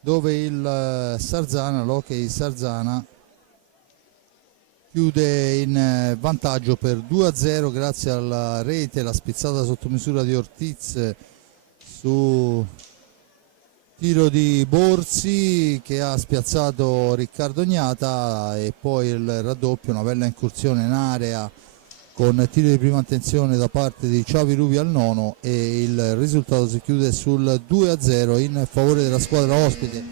dove il Sarzana, l'Hockey Sarzana, chiude in vantaggio per 2-0 grazie alla rete, la spizzata sotto misura di Ortiz su tiro di Borsi che ha spiazzato Riccardo Gnata, e poi il raddoppio, una bella incursione in area con tiro di prima intenzione da parte di Xavi Rubi al nono, e il risultato si chiude sul 2-0 in favore della squadra ospite.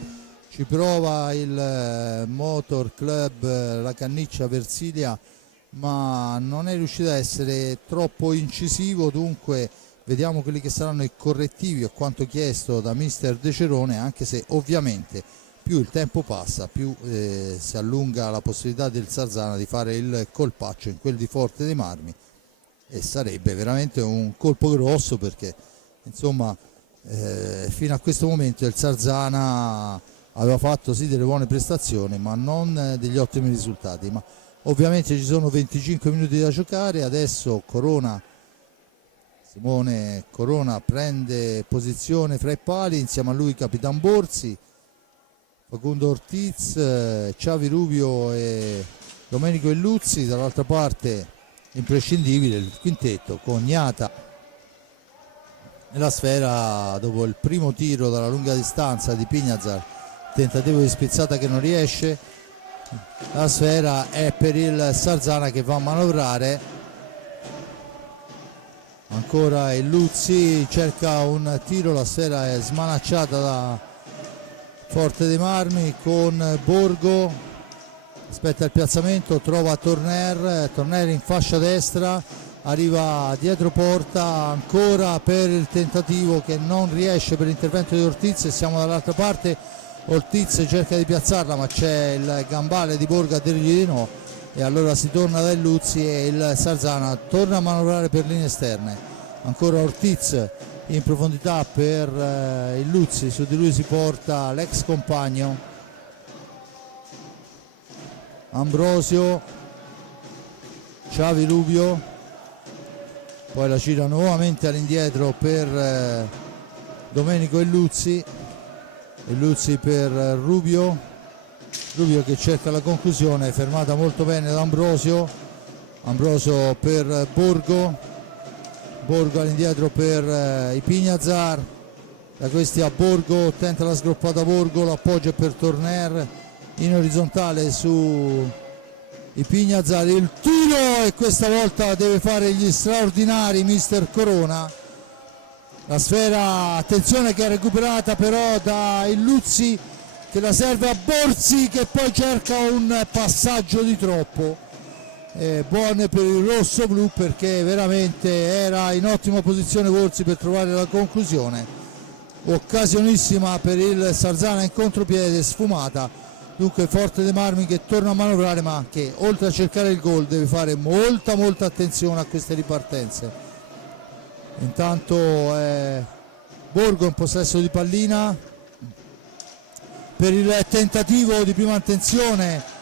Ci prova il Motor Club, la Canniccia Versilia, ma non è riuscito a essere troppo incisivo. Dunque vediamo quelli che saranno i correttivi a quanto chiesto da mister De Cerone, anche se ovviamente più il tempo passa più si allunga la possibilità del Sarzana di fare il colpaccio in quel di Forte dei Marmi, e sarebbe veramente un colpo grosso, perché insomma fino a questo momento il Sarzana aveva fatto sì delle buone prestazioni ma non degli ottimi risultati. Ma ovviamente ci sono 25 minuti da giocare. Adesso Simone Corona prende posizione fra i pali, insieme a lui Capitan Borsi, Facundo Ortiz, Xavi Rubio e Domenico Illuzzi. Dall'altra parte imprescindibile il quintetto con Gnata e la sfera dopo il primo tiro dalla lunga distanza di Pignazar, tentativo di spizzata che non riesce. La sfera è per il Sarzana che va a manovrare, ancora Illuzzi cerca un tiro, la sfera è smanacciata da Forte dei Marmi con Borgo, aspetta il piazzamento, trova Torner in fascia destra, arriva dietro porta, ancora per il tentativo che non riesce per l'intervento di Ortiz, e siamo dall'altra parte. Ortiz cerca di piazzarla ma c'è il gambale di Borgo a dirgli di no, e allora si torna da Illuzzi e il Sarzana torna a manovrare per linee esterne. Ancora Ortiz in profondità per Illuzzi, su di lui si porta l'ex compagno Ambrosio, Xavi Rubio, poi la gira nuovamente all'indietro per Domenico Illuzzi per Rubio che cerca la conclusione, fermata molto bene da Ambrosio per Borgo all'indietro per i Pignazar, da questi a Borgo, tenta la sgroppata Borgo, l'appoggio per Torner in orizzontale su i Pignazar, il tiro, e questa volta deve fare gli straordinari mister Corona. La sfera, attenzione, che è recuperata però da Illuzzi, che la serve a Borsi, che poi cerca un passaggio di troppo. Buone per il rosso blu, perché veramente era in ottima posizione Borsi per trovare la conclusione. Occasionissima per il Sarzana in contropiede, sfumata. Dunque Forte dei Marmi che torna a manovrare, ma che oltre a cercare il gol deve fare molta attenzione a queste ripartenze. Intanto Borgo in possesso di pallina per il tentativo di prima intenzione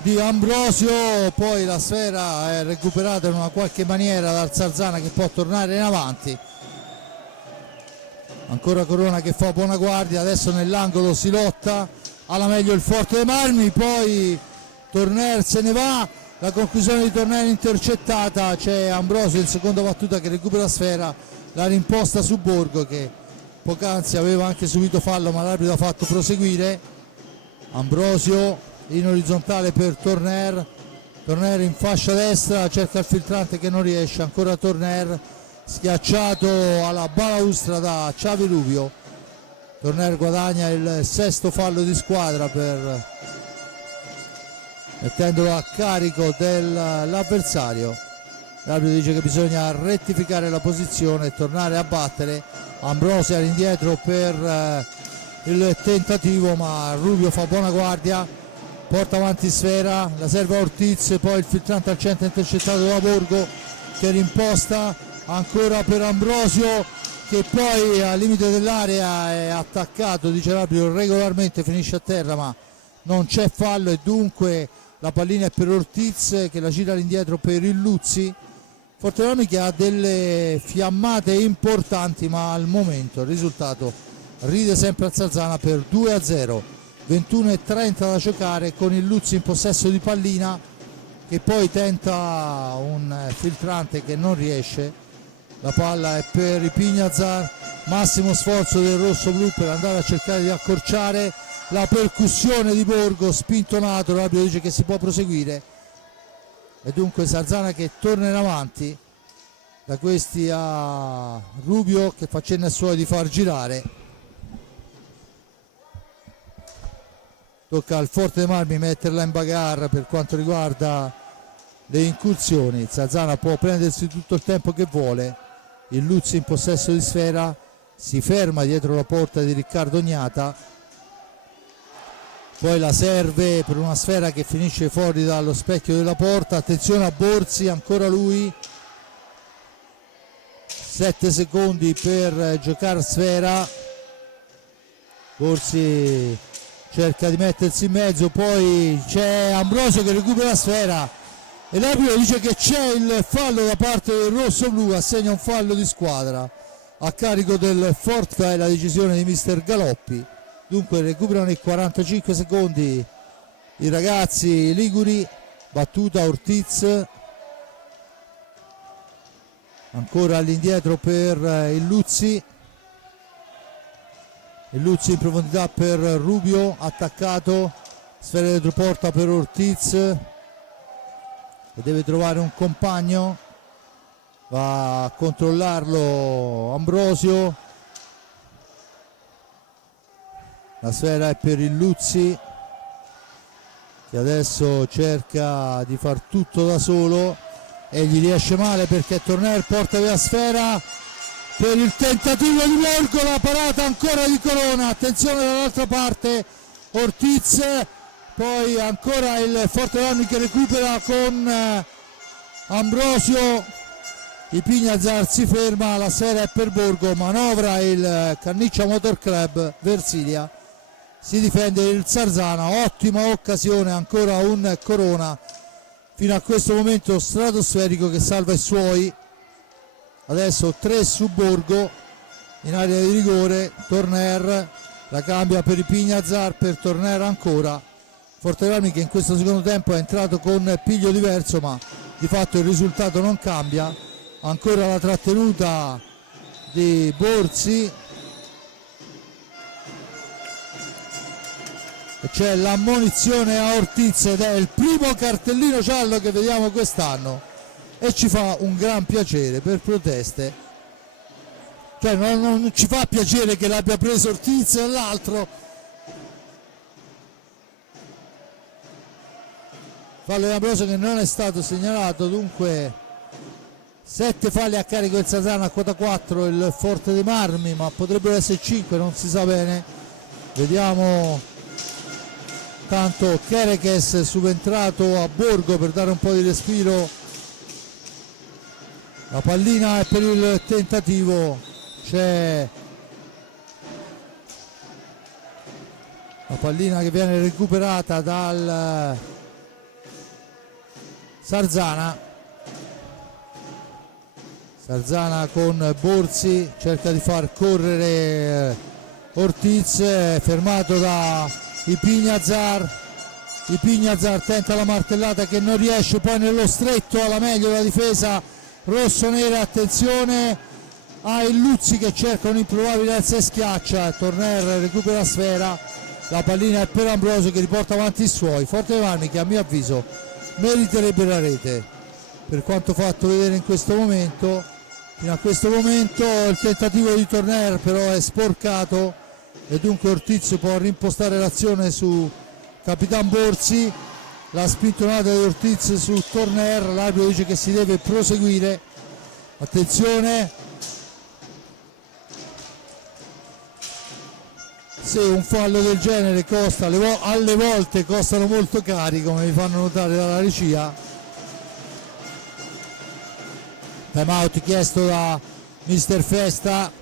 di Ambrosio, poi la sfera è recuperata in una qualche maniera dal Sarzana che può tornare in avanti. Ancora Corona che fa buona guardia, adesso nell'angolo si lotta alla meglio il Forte dei Marmi, poi Torner se ne va, la conclusione di Torner intercettata, c'è Ambrosio in seconda battuta che recupera la sfera, la rimposta su Borgo che poc'anzi aveva anche subito fallo ma l'arbitro ha fatto proseguire. Ambrosio in orizzontale per Torner in fascia destra, cerca il filtrante che non riesce, ancora Torner schiacciato alla balaustra da Xavi Rubio. Torner guadagna il sesto fallo di squadra mettendolo a carico dell'avversario. L'arbitro dice che bisogna rettificare la posizione e tornare a battere. Ambrosio all'indietro per il tentativo, ma Rubio fa buona guardia, porta avanti sfera, la serve a Ortiz, poi il filtrante al centro intercettato da Borgo che rimposta, ancora per Ambrosio che poi al limite dell'area è attaccato, dice l'arbitro, regolarmente finisce a terra ma non c'è fallo, e dunque la pallina è per Ortiz che la gira all'indietro per Illuzzi. Fortebrami che ha delle fiammate importanti, ma al momento il risultato ride sempre a Sarzana per 2-0. 21:30 da giocare, con Illuzzi in possesso di pallina che poi tenta un filtrante che non riesce. La palla è per i Pignazar, massimo sforzo del rosso-blu per andare a cercare di accorciare la percussione di Borgo, spintonato, l'arbitro dice che si può proseguire e dunque Sarzana che torna in avanti. Da questi a Rubio che fa cenno ai suoi di far girare. Tocca al Forte dei Marmi metterla in bagarre per quanto riguarda le incursioni. Sarzana può prendersi tutto il tempo che vuole. Illuzzi in possesso di sfera, si ferma dietro la porta di Riccardo Ognata, poi la serve per una sfera che finisce fuori dallo specchio della porta. Attenzione a Borzi, ancora lui, 7 secondi per giocare sfera. Borzi cerca di mettersi in mezzo, poi c'è Ambrosio che recupera la sfera e l'arbitro dice che c'è il fallo da parte del rosso-blu, assegna un fallo di squadra a carico del Forte. È la decisione di mister Galoppi. Dunque recuperano i 45 secondi i ragazzi liguri. Battuta Ortiz, ancora all'indietro per Illuzzi in profondità per Rubio, attaccato, sfera dietro porta per Ortiz che deve trovare un compagno, va a controllarlo Ambrosio, la sfera è per Illuzzi che adesso cerca di far tutto da solo e gli riesce male perché Torner porta via sfera per il tentativo di Borgo, la parata ancora di Corona. Attenzione dall'altra parte Ortiz, poi ancora il Fortebrami che recupera con Ambrosio. I Pignazar si ferma, la sfera è per Borgo, manovra il Canniccia Motor Club Versilia, si difende il Sarzana. Ottima occasione, ancora un Corona fino a questo momento stratosferico che salva i suoi. Adesso 3 su Borgo in area di rigore. Torner la cambia per i Pignazar, per Torner ancora. Fortebrami che in questo secondo tempo è entrato con piglio diverso, ma di fatto il risultato non cambia. Ancora la trattenuta di Borzi e c'è l'ammonizione a Ortiz ed è il primo cartellino giallo che vediamo quest'anno e ci fa un gran piacere per proteste, cioè non ci fa piacere che l'abbia preso Ortiz e l'altro. Fallo di Ambrosio che non è stato segnalato, dunque 7 falli a carico del Sarzana, a quota 4 il Forte dei Marmi, ma potrebbero essere 5, non si sa bene, vediamo. Tanto Kerekes subentrato a Borgo per dare un po' di respiro. La pallina è per il tentativo, c'è la pallina che viene recuperata dal Sarzana con Borzi, cerca di far correre Ortiz, fermato da i Pignazar tenta la martellata che non riesce, poi nello stretto alla meglio la difesa rossonera. Attenzione a Illuzzi che cerca un'improbabile alza e schiaccia. Torner recupera la sfera, la pallina è per Ambrosio che riporta avanti i suoi. Forte dei Marmi che a mio avviso meriterebbe la rete per quanto fatto vedere in questo momento. Fino a questo momento il tentativo di Torner però è sporcato e dunque Ortiz può rimpostare l'azione su Capitan Borzi. La spintonata di Ortiz su Torner, l'arbitro dice che si deve proseguire. Attenzione, se un fallo del genere costa, alle volte costano molto cari, come vi fanno notare dalla regia. Time out chiesto da mister Festa.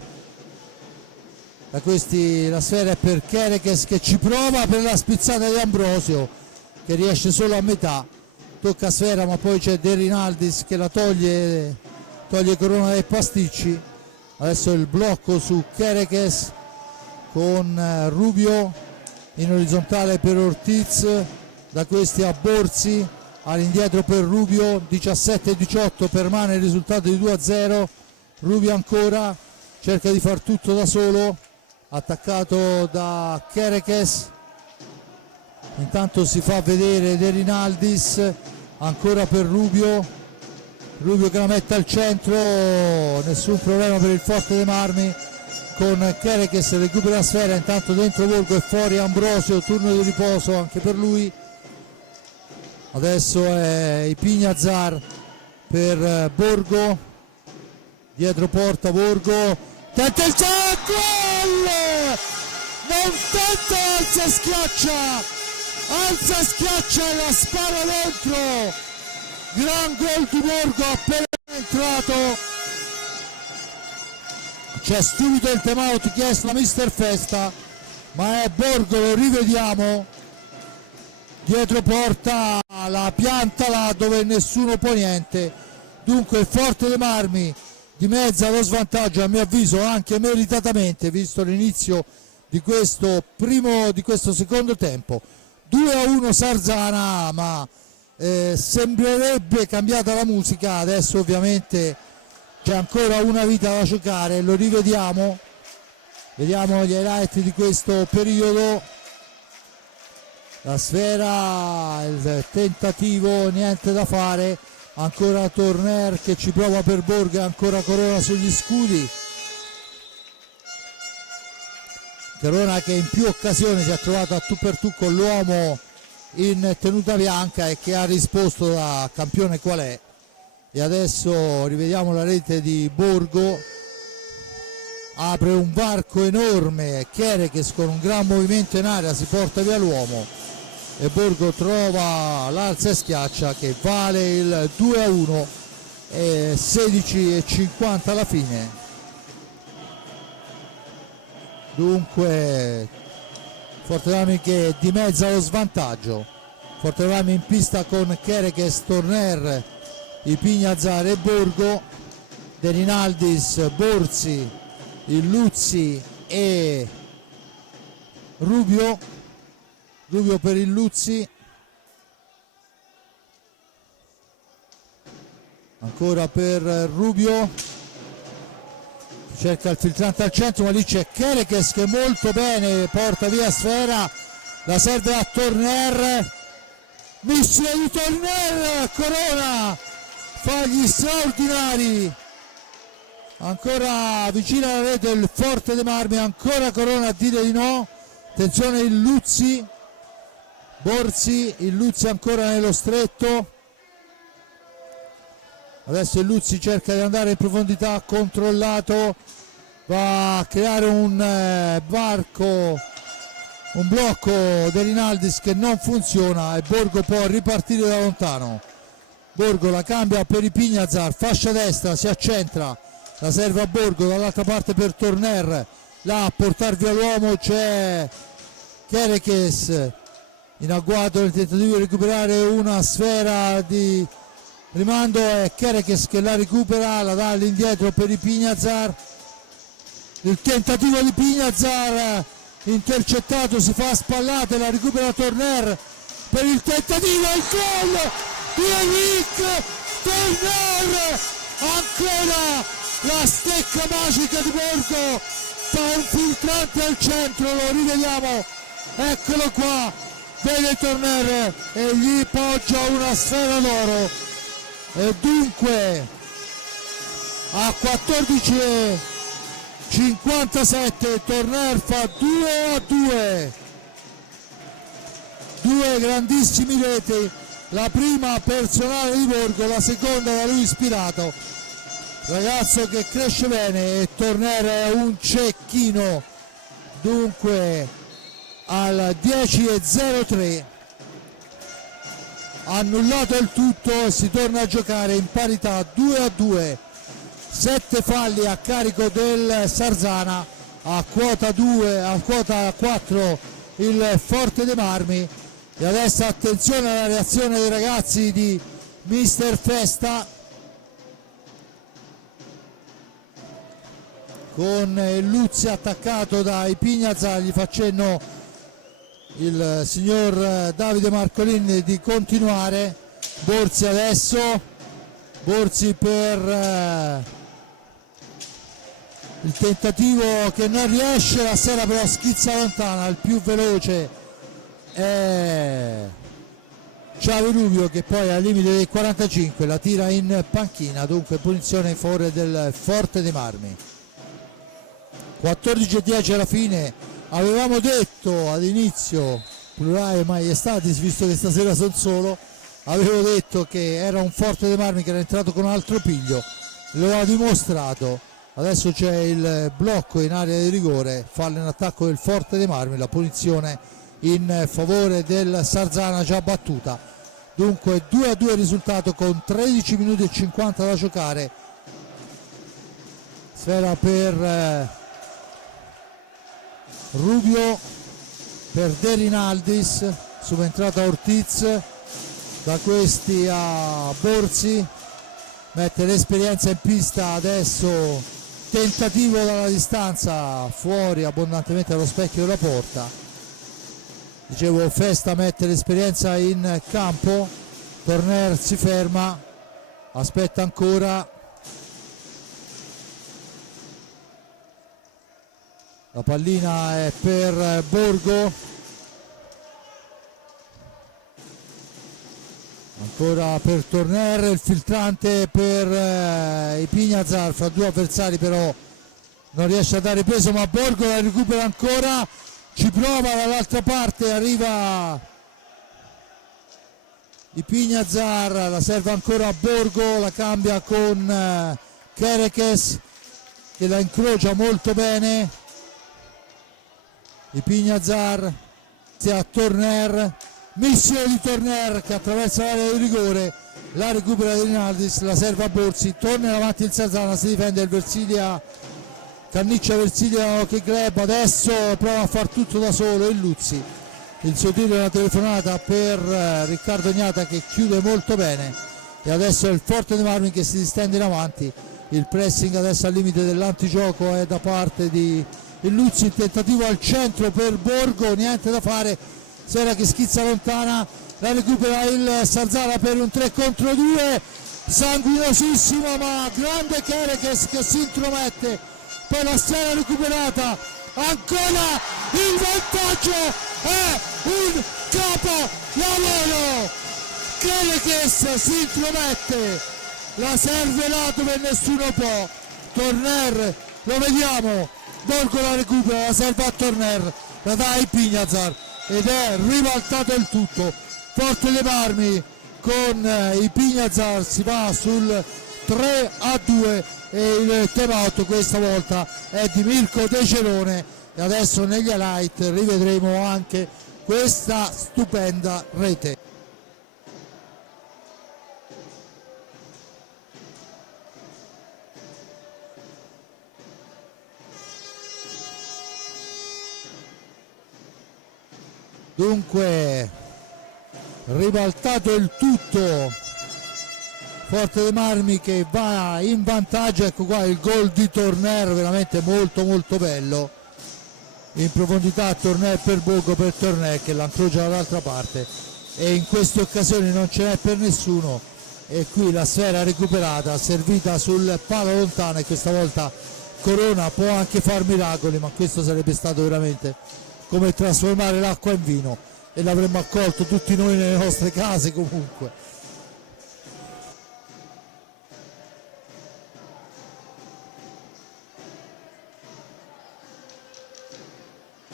Da questi la sfera è per Kerekes che ci prova per la spizzata di Ambrosio. che riesce solo a metà, tocca a Sfera ma poi c'è De Rinaldis che la toglie Corona dai pasticci. Adesso il blocco su Kerekes con Rubio in orizzontale per Ortiz, da questi a Borzi, all'indietro per Rubio, 17-18, permane il risultato di 2-0. Rubio ancora cerca di far tutto da solo, attaccato da Kerekes, intanto si fa vedere De Rinaldis, ancora per Rubio che la mette al centro, nessun problema per il Forte dei Marmi con Kerekes, recupera la Sfera, intanto dentro Borgo e fuori Ambrosio, turno di riposo anche per lui. Adesso è Ipignazar per Borgo, dietro porta Borgo, tenta il gol, non tenta, alza schiaccia e la spara dentro, gran gol di Borgo appena entrato. C'è subito il time out chiesto da Mister Festa, ma è Borgo, lo rivediamo, dietro porta, la pianta là dove nessuno può niente. Dunque il Forte dei Marmi dimezza lo svantaggio, a mio avviso anche meritatamente, visto l'inizio di questo secondo tempo. 2-1 Sarzana, ma sembrerebbe cambiata la musica. Adesso ovviamente c'è ancora una vita da giocare, lo rivediamo, vediamo gli highlight di questo periodo. La Sfera, il tentativo, niente da fare, ancora Torner che ci prova per Borgo, ancora Corona sugli scudi. Corona che in più occasioni si è trovato a tu per tu con l'uomo in tenuta bianca e che ha risposto da campione qual è. E adesso rivediamo la rete di Borgo, apre un varco enorme, Kerekes con un gran movimento in aria si porta via l'uomo e Borgo trova l'alza e schiaccia che vale il 2-1 e 16:50 alla fine. Dunque Forte dei Marmi che dimezza lo svantaggio, Forte dei Marmi in pista con Kerekes, Torner, Ipignazar e Borgo, De Rinaldis, Borzi, Illuzzi e Rubio per Illuzzi, ancora per Rubio, cerca il filtrante al centro ma lì c'è Kerekes che molto bene porta via Sfera, la serve a Torner, missile di Torner, Corona fa gli straordinari, ancora vicino alla rete il Forte dei Marmi, ancora Corona a dire di no, attenzione Illuzzi, Borzi, Illuzzi ancora nello stretto, adesso Illuzzi cerca di andare in profondità, controllato, va a creare un varco, un blocco De Rinaldis che non funziona e Borgo può ripartire da lontano. Borgo la cambia per Ipignazar, fascia destra, si accentra, la serve a Borgo, dall'altra parte per Torner, là a portar via l'uomo c'è Kerekes, in agguato nel tentativo di recuperare una sfera di rimando, è Kerekes che la recupera, la dà all'indietro per Ipignazar, il tentativo di Ipignazar intercettato, si fa spallate, la recupera Torner per il tentativo, il gol di Eric Torner, ancora la stecca magica di Borgo, fa un filtrante al centro, lo rivediamo, eccolo qua, vede Torner e gli poggia una sfera d'oro e dunque a 14:57 Torner fa 2-2, due grandissimi reti, la prima personale di Borgo, la seconda da lui ispirato, ragazzo che cresce bene e Torner è un cecchino. Dunque al 10:03 annullato il tutto e si torna a giocare in parità 2-2, 7 falli a carico del Sarzana, a quota 4 il Forte dei Marmi E adesso attenzione alla reazione dei ragazzi di Mister Festa, con Luzzi attaccato da Ipignazar. Gli fa cenno il signor Davide Marcolini di continuare. Borzi adesso, Borzi per il tentativo che non riesce, la Sera però schizza lontana. Il più veloce è Xavi Rubio, che poi al limite dei 45 la tira in panchina, dunque punizione in favore del Forte dei Marmi. 14:10 alla fine. Avevamo detto ad inizio, plurale maiestatis, visto che stasera sono solo, avevo detto che era un Forte dei Marmi che era entrato con altro piglio, lo ha dimostrato. Adesso c'è il blocco in area di rigore, fallo in attacco del Forte dei Marmi, la punizione in favore del Sarzana già battuta. Dunque 2-2 il risultato con 13 minuti e 50 da giocare. Sfera per Rubio, per De Rinaldis, subentrata Ortiz, da questi a Borzi, mette l'esperienza in pista adesso, tentativo dalla distanza, fuori abbondantemente allo specchio della porta. Dicevo, Festa mette l'esperienza in campo, Torner si ferma, aspetta ancora. La pallina è per Borgo, ancora per Torner, il filtrante per Ipignazar, fra due avversari però non riesce a dare peso, ma Borgo la recupera ancora, ci prova dall'altra parte, arriva Ipignazar, la serve ancora a Borgo, la cambia con Kerekes che la incrocia molto bene. Ipignazar a Torner, missione di Torner che attraversa l'area di rigore, la recupera di Rinaldis, la serve a Borzi, torna avanti il Sarzana, si difende il Versilia, Canniccia Versilia che grab, adesso prova a far tutto da solo il Luzzi, il suo tiro è una telefonata per Riccardo Ignata che chiude molto bene. E adesso è il Forte dei Marmi che si distende in avanti, il pressing adesso al limite dell'antigioco è da parte di il Luzzi, il tentativo al centro per Borgo, niente da fare, Sera che schizza lontana, la recupera il Sarzana per un 3 contro 2, sanguinosissimo ma grande Kerekes che si intromette, poi la Sera recuperata, ancora il vantaggio è un capolavoro, Kerekes si intromette, la serve là dove nessuno può, Torner lo vediamo, Borgo la recupera, la serve a Torner, la dà a Ipignazar ed è ribaltato il tutto. Forte dei Marmi con Ipignazar si va sul 3-2 e il time out questa volta è di Mirko De Celone e adesso negli highlight rivedremo anche questa stupenda rete. Dunque ribaltato il tutto, Forte dei Marmi che va in vantaggio, ecco qua il gol di Torner veramente molto molto bello, in profondità Torner per Borgo, per Torner che l'ancrocia dall'altra parte e in queste occasioni non ce n'è per nessuno e qui la sfera recuperata, servita sul palo lontano e questa volta Corona può anche far miracoli, ma questo sarebbe stato veramente come trasformare l'acqua in vino e l'avremmo accolto tutti noi nelle nostre case comunque.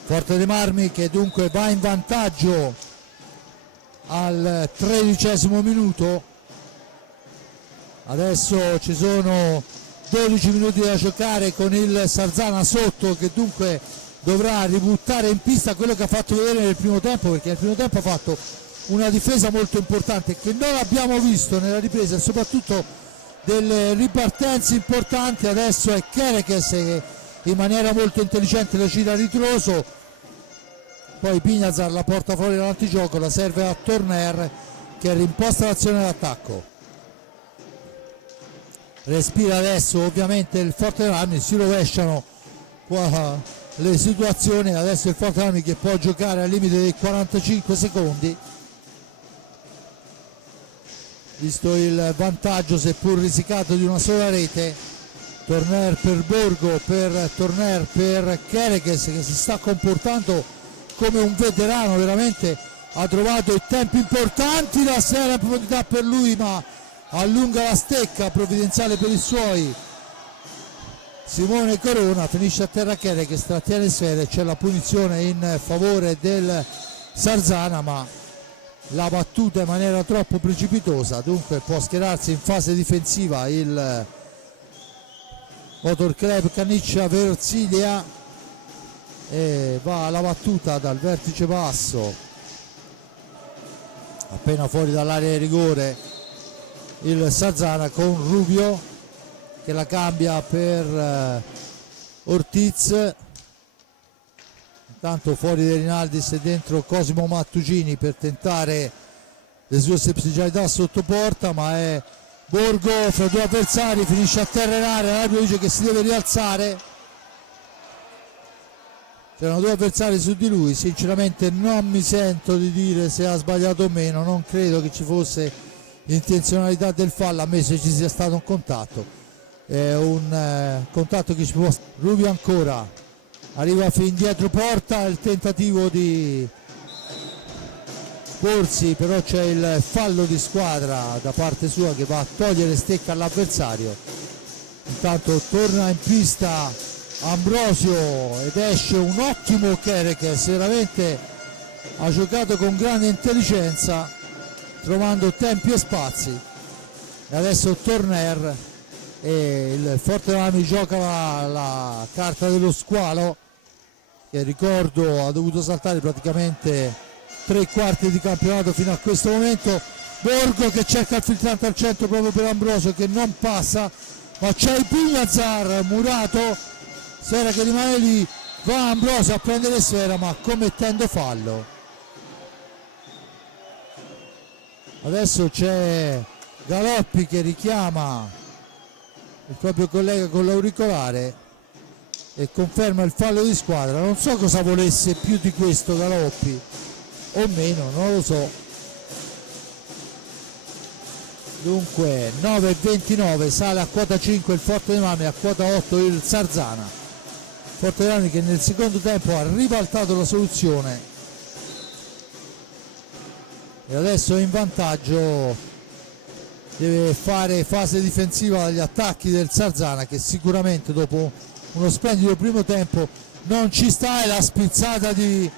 Forte dei Marmi che dunque va in vantaggio al 13° minuto, adesso ci sono 12 minuti da giocare con il Sarzana sotto che dunque dovrà ributtare in pista quello che ha fatto vedere nel primo tempo, perché nel primo tempo ha fatto una difesa molto importante che non abbiamo visto nella ripresa e soprattutto delle ripartenze importanti. Adesso è Kerekes che in maniera molto intelligente la gira a ritroso, poi Pignazar la porta fuori dall'antigioco, la serve a Torner che rimposta l'azione d'attacco. Respira adesso ovviamente il Fortebrani, si rovesciano qua le situazioni, adesso il Fortebrani che può giocare al limite dei 45 secondi, visto il vantaggio seppur risicato di una sola rete. Torner per Borgo, per Torner per Kerekes che si sta comportando come un veterano, veramente ha trovato i tempi importanti, la sera in profondità per lui ma allunga la stecca, provvidenziale per i suoi. Simone Corona finisce a terra Kerekes, trattiene sfere, c'è la punizione in favore del Sarzana ma la battuta in maniera troppo precipitosa, dunque può schierarsi in fase difensiva il Motor Club Canniccia Versilia e va alla battuta dal vertice basso, appena fuori dall'area di rigore il Sarzana con Rubio che la cambia per Ortiz. Intanto fuori De Rinaldis e dentro Cosimo Mattugini per tentare le sue specialità sotto porta, ma è Borgo fra due avversari, finisce a terra in area, l'arbitro dice che si deve rialzare. C'erano due avversari su di lui, sinceramente non mi sento di dire se ha sbagliato o meno, non credo che ci fosse l'intenzionalità del fallo, ammesso che ci sia stato un contatto. È un contatto che ci può... Rubio ancora, arriva fin dietro porta, il tentativo di porsi, però c'è il fallo di squadra da parte sua che va a togliere stecca all'avversario. Intanto torna in pista Ambrosio ed esce un ottimo Kerekes, veramente ha giocato con grande intelligenza trovando tempi e spazi. E adesso Torner e il Fortebrani gioca la carta dello squalo che ricordo ha dovuto saltare praticamente 3/4 di campionato fino a questo momento. Borgo che cerca il filtrante al centro proprio per Ambrosio che non passa, ma c'è il Pignazar murato, sfera che rimane lì, va Ambrosio a prendere sfera ma commettendo fallo. Adesso c'è Galoppi che richiama il proprio collega con l'auricolare e conferma il fallo di squadra. Non so cosa volesse più di questo Galoppi o meno, non lo so. Dunque 9,29, sale a quota 5 il Fortebrani, a quota 8 il Sarzana. Fortebrani che nel secondo tempo ha ribaltato la soluzione e adesso è in vantaggio, deve fare fase difensiva dagli attacchi del Sarzana che sicuramente dopo uno splendido primo tempo non ci sta, e la spizzata di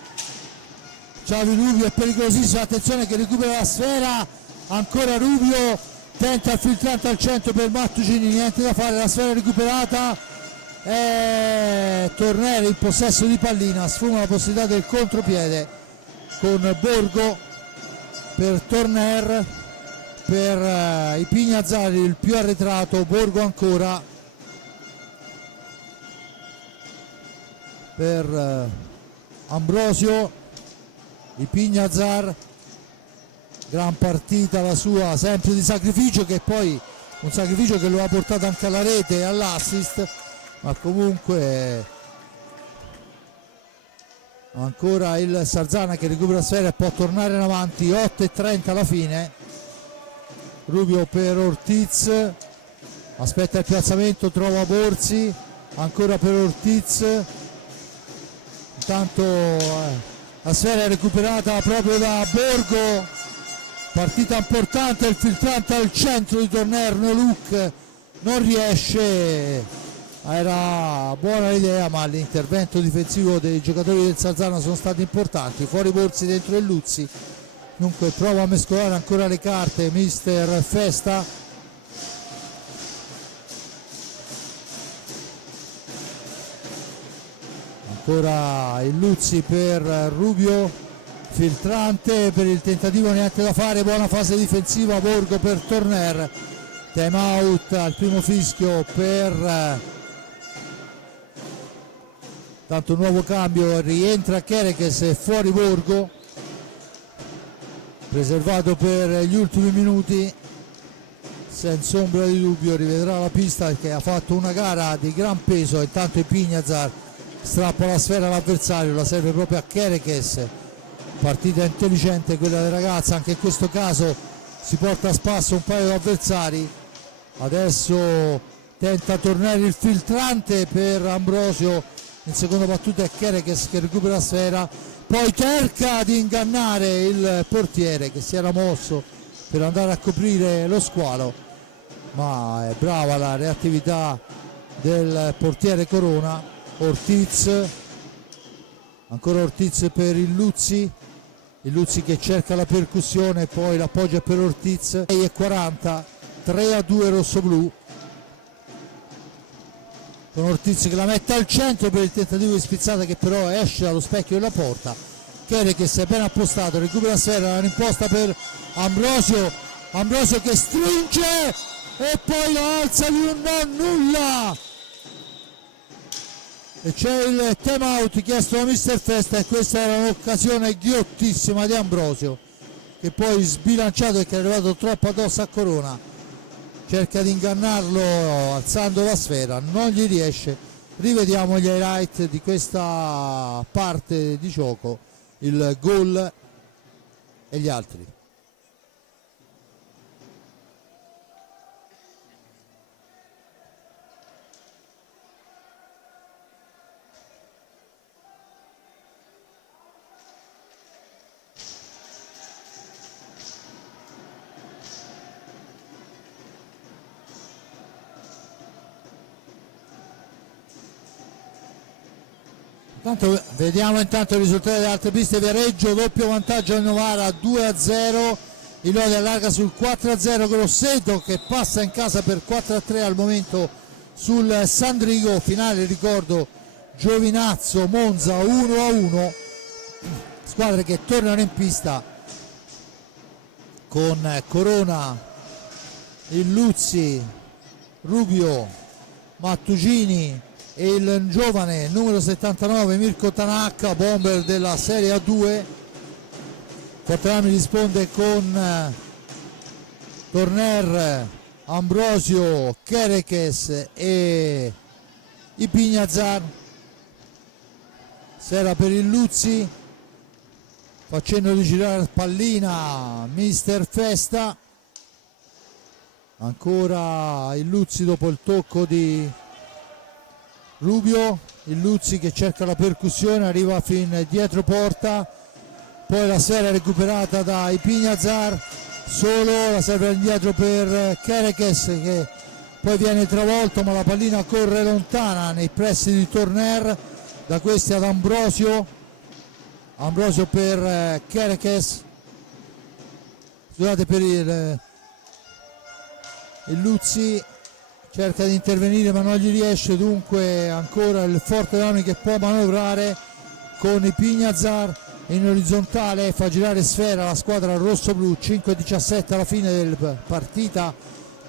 Xavi Rubio è pericolosissima, attenzione che recupera la sfera, ancora Rubio, tenta il filtrante al centro per Mattugini, niente da fare, la sfera recuperata e Tornere in possesso di pallina, sfuma la possibilità del contropiede con Borgo per Torner, per i Pignazari il più arretrato, Borgo ancora per Ambrosio, i Pignazar, gran partita la sua, sempre di sacrificio, che poi un sacrificio che lo ha portato anche alla rete e all'assist, ma comunque ancora il Sarzana che recupera la sfera e può tornare in avanti. 8,30 alla fine. Rubio per Ortiz, aspetta il piazzamento, trova Borsi, ancora per Ortiz, intanto la sfera è recuperata proprio da Borgo, partita importante, il filtrante al centro di Torner, Noluk non riesce, era buona l'idea ma l'intervento difensivo dei giocatori del Sarzana sono stati importanti, fuori Borsi, dentro il Luzzi. Dunque prova a mescolare ancora le carte mister Festa, ancora il Luzzi per Rubio, filtrante per il tentativo, niente da fare, buona fase difensiva, Borgo per Torner, time out al primo fischio per Tanto un nuovo cambio, rientra Kerekes fuori borgo, preservato per gli ultimi minuti, senza ombra di dubbio rivedrà la pista perché ha fatto una gara di gran peso. Intanto Ipiñazar strappa la sfera all'avversario, la serve proprio a Kerekes. Partita intelligente quella del ragazzo, anche in questo caso si porta a spasso un paio di avversari. Adesso tenta Torner il filtrante per Ambrosio, in seconda battuta è Kerekes che recupera la sfera, poi cerca di ingannare il portiere che si era mosso per andare a coprire lo squalo, ma è brava la reattività del portiere Corona. Ortiz, ancora Ortiz per il Luzzi che cerca la percussione, poi l'appoggia per Ortiz. 6:40, 3-2 rossoblu, con Ortiz che la mette al centro per il tentativo di spizzata che però esce dallo specchio della porta. Kerekes è ben appostato, recupera la sfera, la rimposta per Ambrosio che stringe e poi la alza di un non nulla, e c'è il time out chiesto da Mister Festa, e questa era un'occasione ghiottissima di Ambrosio che poi sbilanciato perché è arrivato troppo addosso a Corona, cerca di ingannarlo alzando la sfera, non gli riesce. Rivediamo gli highlight di questa parte di gioco, il gol e gli altri. Vediamo intanto i risultati delle altre piste. Viareggio, doppio vantaggio al Novara, 2-0, il Lodi allarga sul 4-0, Grosseto che passa in casa per 4-3 al momento sul Sandrigo. Finale, ricordo, Giovinazzo Monza 1-1, squadre che tornano in pista con Corona, il Luzzi, Rubio, Mattugini e il giovane numero 79 Mirko Tanaka, bomber della Serie A2. Forteani risponde con Torner, Ambrosio, Kerekes e Ipiñazar. Sera per il Luzzi, facendo di girare pallina Mister Festa. Ancora il Luzzi dopo il tocco di Rubio, il Luzzi che cerca la percussione, arriva fin dietro porta, poi la sfera recuperata da Ipiñazar, solo la serve indietro per Kerekes che poi viene travolto, ma la pallina corre lontana nei pressi di Torner. Da questi ad Ambrosio per Kerekes, scusate, per il Luzzi cerca di intervenire ma non gli riesce, dunque ancora il Forteani che può manovrare con Ipiñazar in orizzontale e fa girare sfera la squadra rosso-blu. 5-17 alla fine della partita,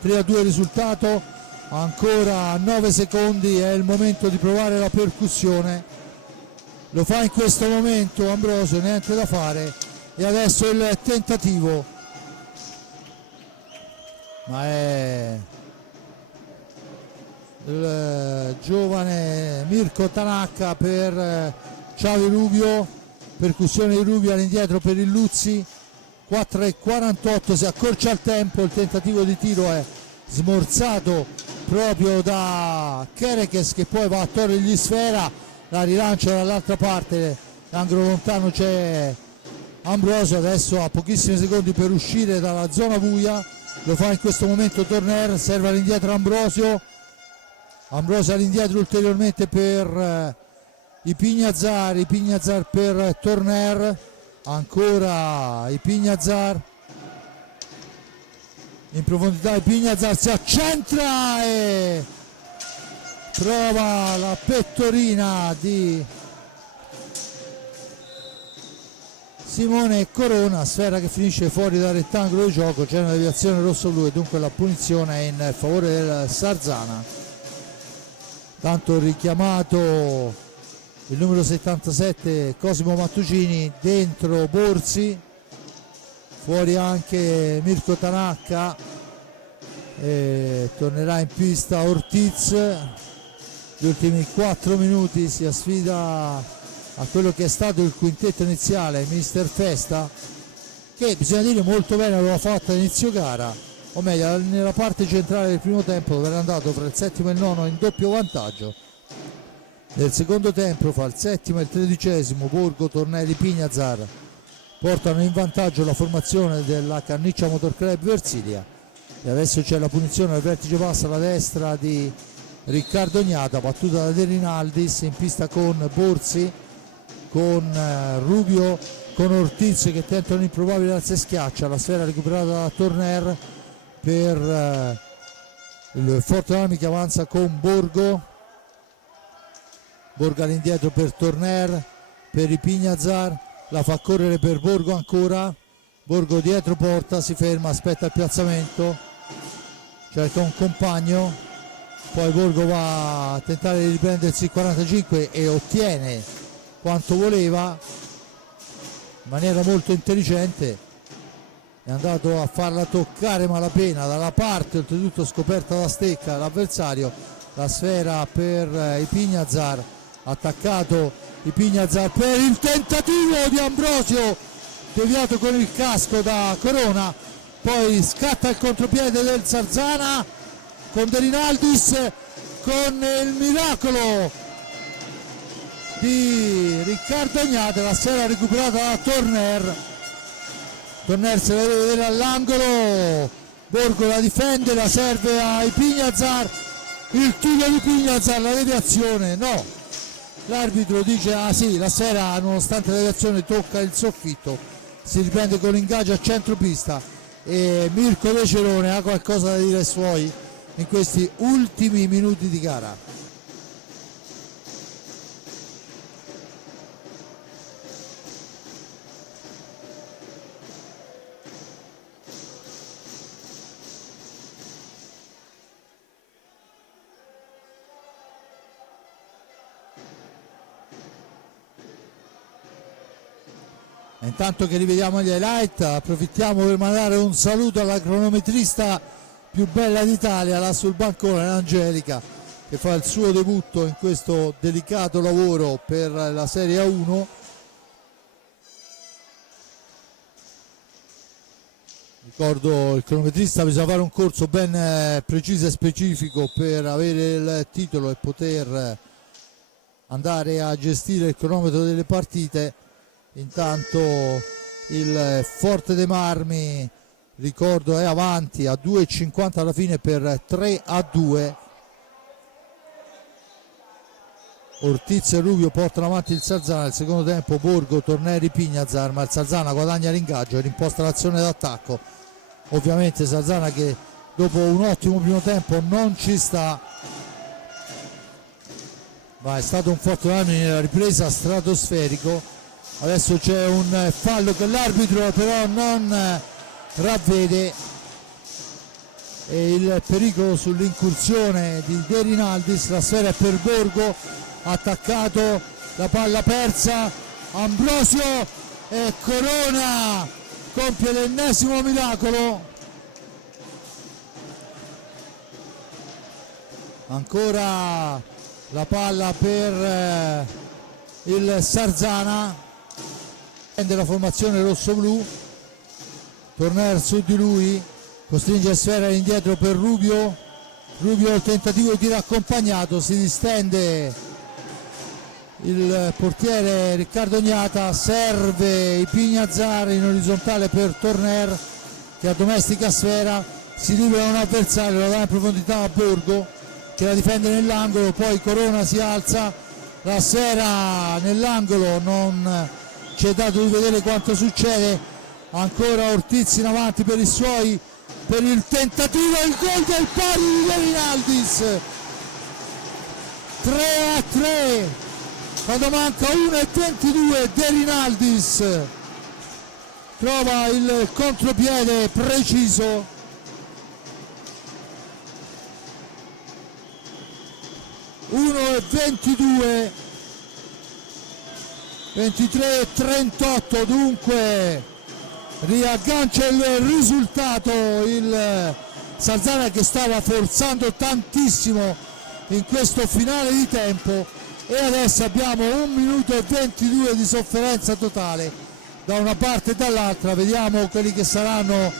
3-2 risultato, ancora 9 secondi, è il momento di provare la percussione, lo fa in questo momento Ambrosio, niente da fare, e adesso il tentativo, ma è il giovane Mirko Tanaka per Xavi Rubio, percussione di Rubio all'indietro per il Luzzi. 4:48, si accorcia il tempo, il tentativo di tiro è smorzato proprio da Kerekes che poi va a togliergli sfera, la rilancia dall'altra parte, l'angolo lontano c'è Ambrosio, adesso ha pochissimi secondi per uscire dalla zona buia, lo fa in questo momento Torner, serve all'indietro Ambrosio all'indietro ulteriormente per Ipiñazar per Torner, ancora Ipiñazar in profondità, Ipiñazar si accentra e trova la pettorina di Simone Corona, sfera che finisce fuori dal rettangolo di gioco, c'è una deviazione rosso-blu e dunque la punizione è in favore del Sarzana. Tanto richiamato il numero 77 Cosimo Mattucini, dentro Borsi, fuori anche Mirko Tanaka, tornerà in pista Ortiz. Gli ultimi 4 minuti si sfida a quello che è stato il quintetto iniziale, Mister Festa, che bisogna dire molto bene aveva fatto all'inizio gara, o meglio nella parte centrale del primo tempo, dove era andato fra il settimo e il nono in doppio vantaggio. Nel secondo tempo fra il settimo e il 13° Borgo, Tornelli, Pignazar portano in vantaggio la formazione della Canniccia Motor Club Versilia, e adesso c'è la punizione al vertice basso alla destra di Riccardo Ognata, battuta da De Rinaldis, in pista con Borsi, con Rubio, con Ortiz che tenta un improbabile alza e schiaccia, la sfera recuperata da Torner per il Fortunami che avanza con Borgo all'indietro per Torner, per i Pignazar, la fa correre per Borgo ancora, Borgo dietro porta, si ferma, aspetta il piazzamento, cerca un compagno, poi Borgo va a tentare di riprendersi il 45 e ottiene quanto voleva in maniera molto intelligente, è andato a farla toccare malapena dalla parte oltretutto scoperta da Stecca l'avversario, la sfera per i Pignazar, attaccato i Pignazar per il tentativo di Ambrosio, deviato con il casco da Corona, poi scatta il contropiede del Sarzana con De Rinaldis, con il miracolo di Riccardo Ognate, la sfera recuperata da Torner se la deve vedere all'angolo, Borgo la difende, la serve ai Pignazar, il tiro di Pignazar, la deviazione no, l'arbitro dice ah sì, la sfera nonostante la deviazione tocca il soffitto, si riprende con ingaggio a centropista e Mirko De Cerone ha qualcosa da dire ai suoi in questi ultimi minuti di gara. Intanto che rivediamo gli highlight, approfittiamo per mandare un saluto alla cronometrista più bella d'Italia, là sul bancone, Angelica, che fa il suo debutto in questo delicato lavoro per la Serie A1. Ricordo, il cronometrista bisogna fare un corso ben preciso e specifico per avere il titolo e poter andare a gestire il cronometro delle partite. Intanto il Forte dei Marmi, ricordo, è avanti a 2,50 alla fine per 3-2. Ortiz e Rubio portano avanti il Sarzana. Nel secondo tempo Borgo, Torneri, Pignazar, ma il Sarzana guadagna l'ingaggio e rimposta l'azione d'attacco. Ovviamente Sarzana che dopo un ottimo primo tempo non ci sta, ma è stato un Forte dei Marmi nella ripresa stratosferico. Adesso c'è un fallo che l'arbitro però non ravvede e il pericolo sull'incursione di De Rinaldis, la sfera è per Borgo, attaccato, la palla persa, Ambrosio e Corona compie l'ennesimo miracolo, ancora la palla per il Sarzana, la formazione rosso-blu, Torner su di lui, costringe sfera indietro per Rubio, il tentativo di tiro accompagnato, si distende il portiere Riccardo Ognata, serve i Pignazar in orizzontale per Torner che addomestica sfera, si libera un avversario, la dà in profondità a Borgo che la difende nell'angolo, poi Corona si alza, la sfera nell'angolo, non c'è dato di vedere quanto succede, ancora Ortiz in avanti per i suoi, per il tentativo, il gol del pari di De Rinaldis, 3-3 quando manca 1:22, De Rinaldis trova il contropiede preciso, 23-38, dunque riaggancia il risultato il Sarzana, che stava forzando tantissimo in questo finale di tempo, e adesso abbiamo 1 minuto e 22 di sofferenza totale da una parte e dall'altra. Vediamo quelli che saranno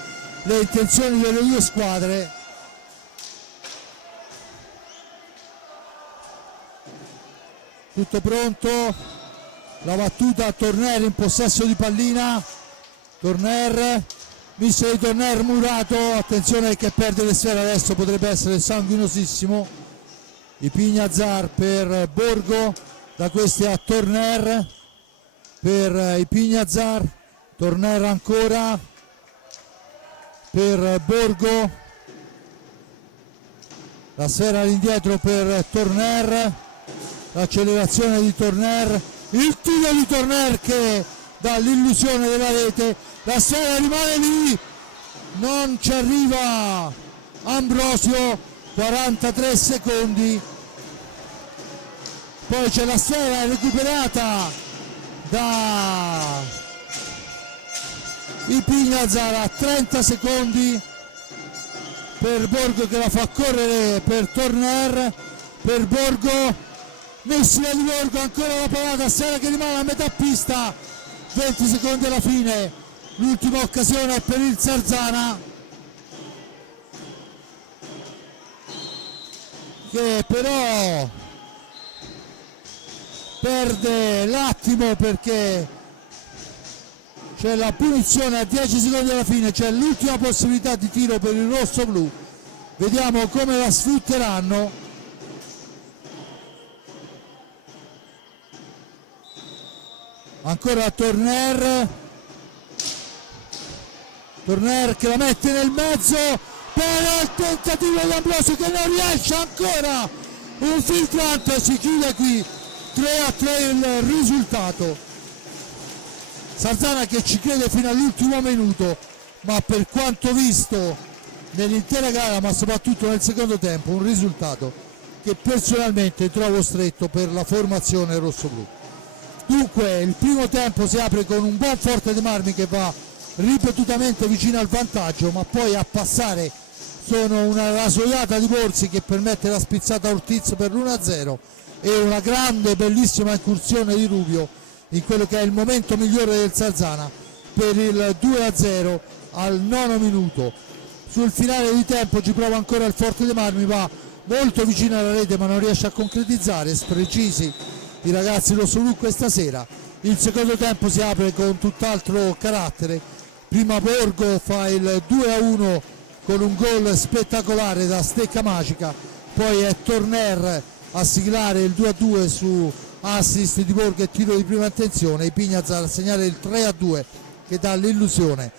le intenzioni delle due squadre. Tutto pronto, la battuta a Torner in possesso di pallina. Torner, misto di Torner murato, attenzione che perde le sfere, adesso potrebbe essere sanguinosissimo. Ipignazar per Borgo, da questi a Torner, per Ipignazar, Torner ancora per Borgo, la sfera all'indietro per Torner, l'accelerazione di Torner, il tiro di Torner che dà l'illusione della rete, la sfera rimane lì, non ci arriva Ambrosio, 43 secondi, poi c'è la sfera recuperata da Ipignazar a 30 secondi per Borgo che la fa correre per Torner, per Borgo, missile di Borgo, ancora la parata, sfera che rimane a metà pista, 20 secondi alla fine, l'ultima occasione per il Sarzana, che però perde l'attimo perché c'è la punizione a 10 secondi alla fine, c'è l'ultima possibilità di tiro per il rosso-blu, vediamo come la sfrutteranno. Ancora Torner che la mette nel mezzo, però il tentativo di Ambrosio che non riesce, ancora un filtrante, si chiude qui 3-3 il risultato. Sarzana che ci crede fino all'ultimo minuto, ma per quanto visto nell'intera gara, ma soprattutto nel secondo tempo, un risultato che personalmente trovo stretto per la formazione rossoblu. Dunque il primo tempo si apre con un buon Forte dei Marmi che va ripetutamente vicino al vantaggio, ma poi a passare sono una rasoiata di Borsi che permette la spizzata a Ortiz per l'1-0 e una grande bellissima incursione di Rubio in quello che è il momento migliore del Sarzana per il 2-0 al 9° minuto. Sul finale di tempo ci prova ancora il Forte dei Marmi, va molto vicino alla rete ma non riesce a concretizzare, sprecisi i ragazzi rossoblu questa sera. Il secondo tempo si apre con tutt'altro carattere, prima Borgo fa il 2-1 con un gol spettacolare da stecca magica, poi è Torner a siglare il 2-2 su assist di Borgo e tiro di prima intenzione, Ipignazar a segnare il 3-2 che dà l'illusione.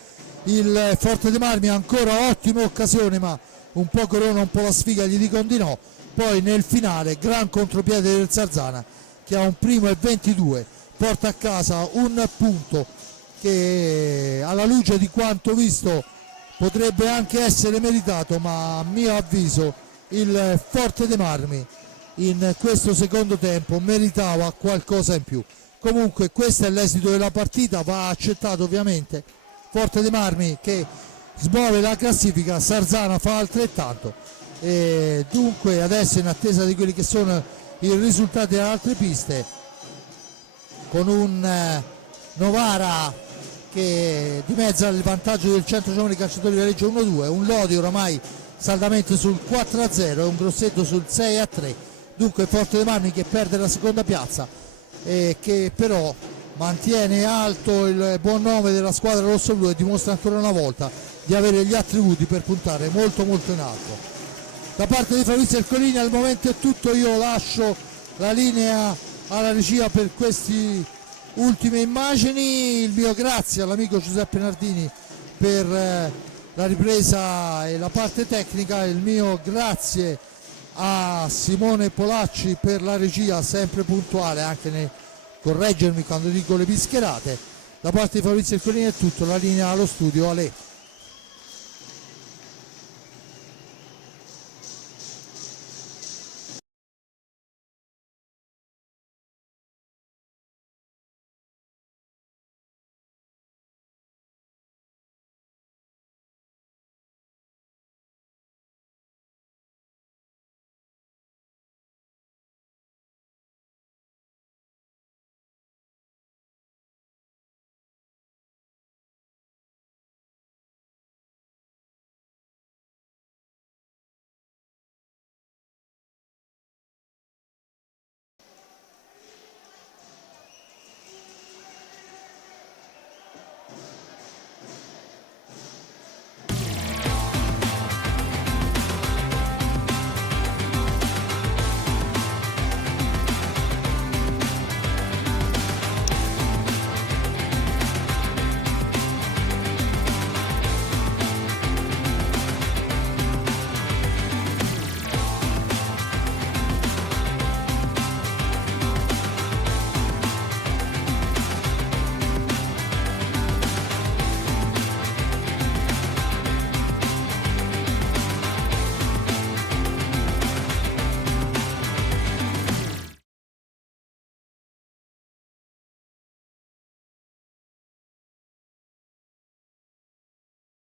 Il Forte dei Marmi ancora ottime occasioni ma un po' Corona, un po' la sfiga gli dicono di no, poi nel finale gran contropiede del Sarzana che ha un primo e 22, porta a casa un punto che alla luce di quanto visto potrebbe anche essere meritato, ma a mio avviso il Forte dei Marmi in questo secondo tempo meritava qualcosa in più. Comunque questo è l'esito della partita, va accettato ovviamente. Forte dei Marmi che smuove la classifica, Sarzana fa altrettanto e dunque adesso in attesa di quelli che sono i risultati delle altre piste, con un Novara che dimezza il vantaggio del Centro Giovani Calciatori Viareggio 1-2, un Lodi oramai saldamente sul 4-0 e un Grosseto sul 6-3. Dunque Forte dei Marmi che perde la seconda piazza e che però mantiene alto il buon nome della squadra rossoblu e dimostra ancora una volta di avere gli attributi per puntare molto molto in alto. Da parte di Fabrizio Ercolini al momento è tutto, io lascio la linea alla regia per queste ultime immagini, il mio grazie all'amico Giuseppe Nardini per la ripresa e la parte tecnica, il mio grazie a Simone Polacci per la regia sempre puntuale anche nel correggermi quando dico le pischerate. Da parte di Fabrizio Ercolini è tutto, la linea allo studio, Ale.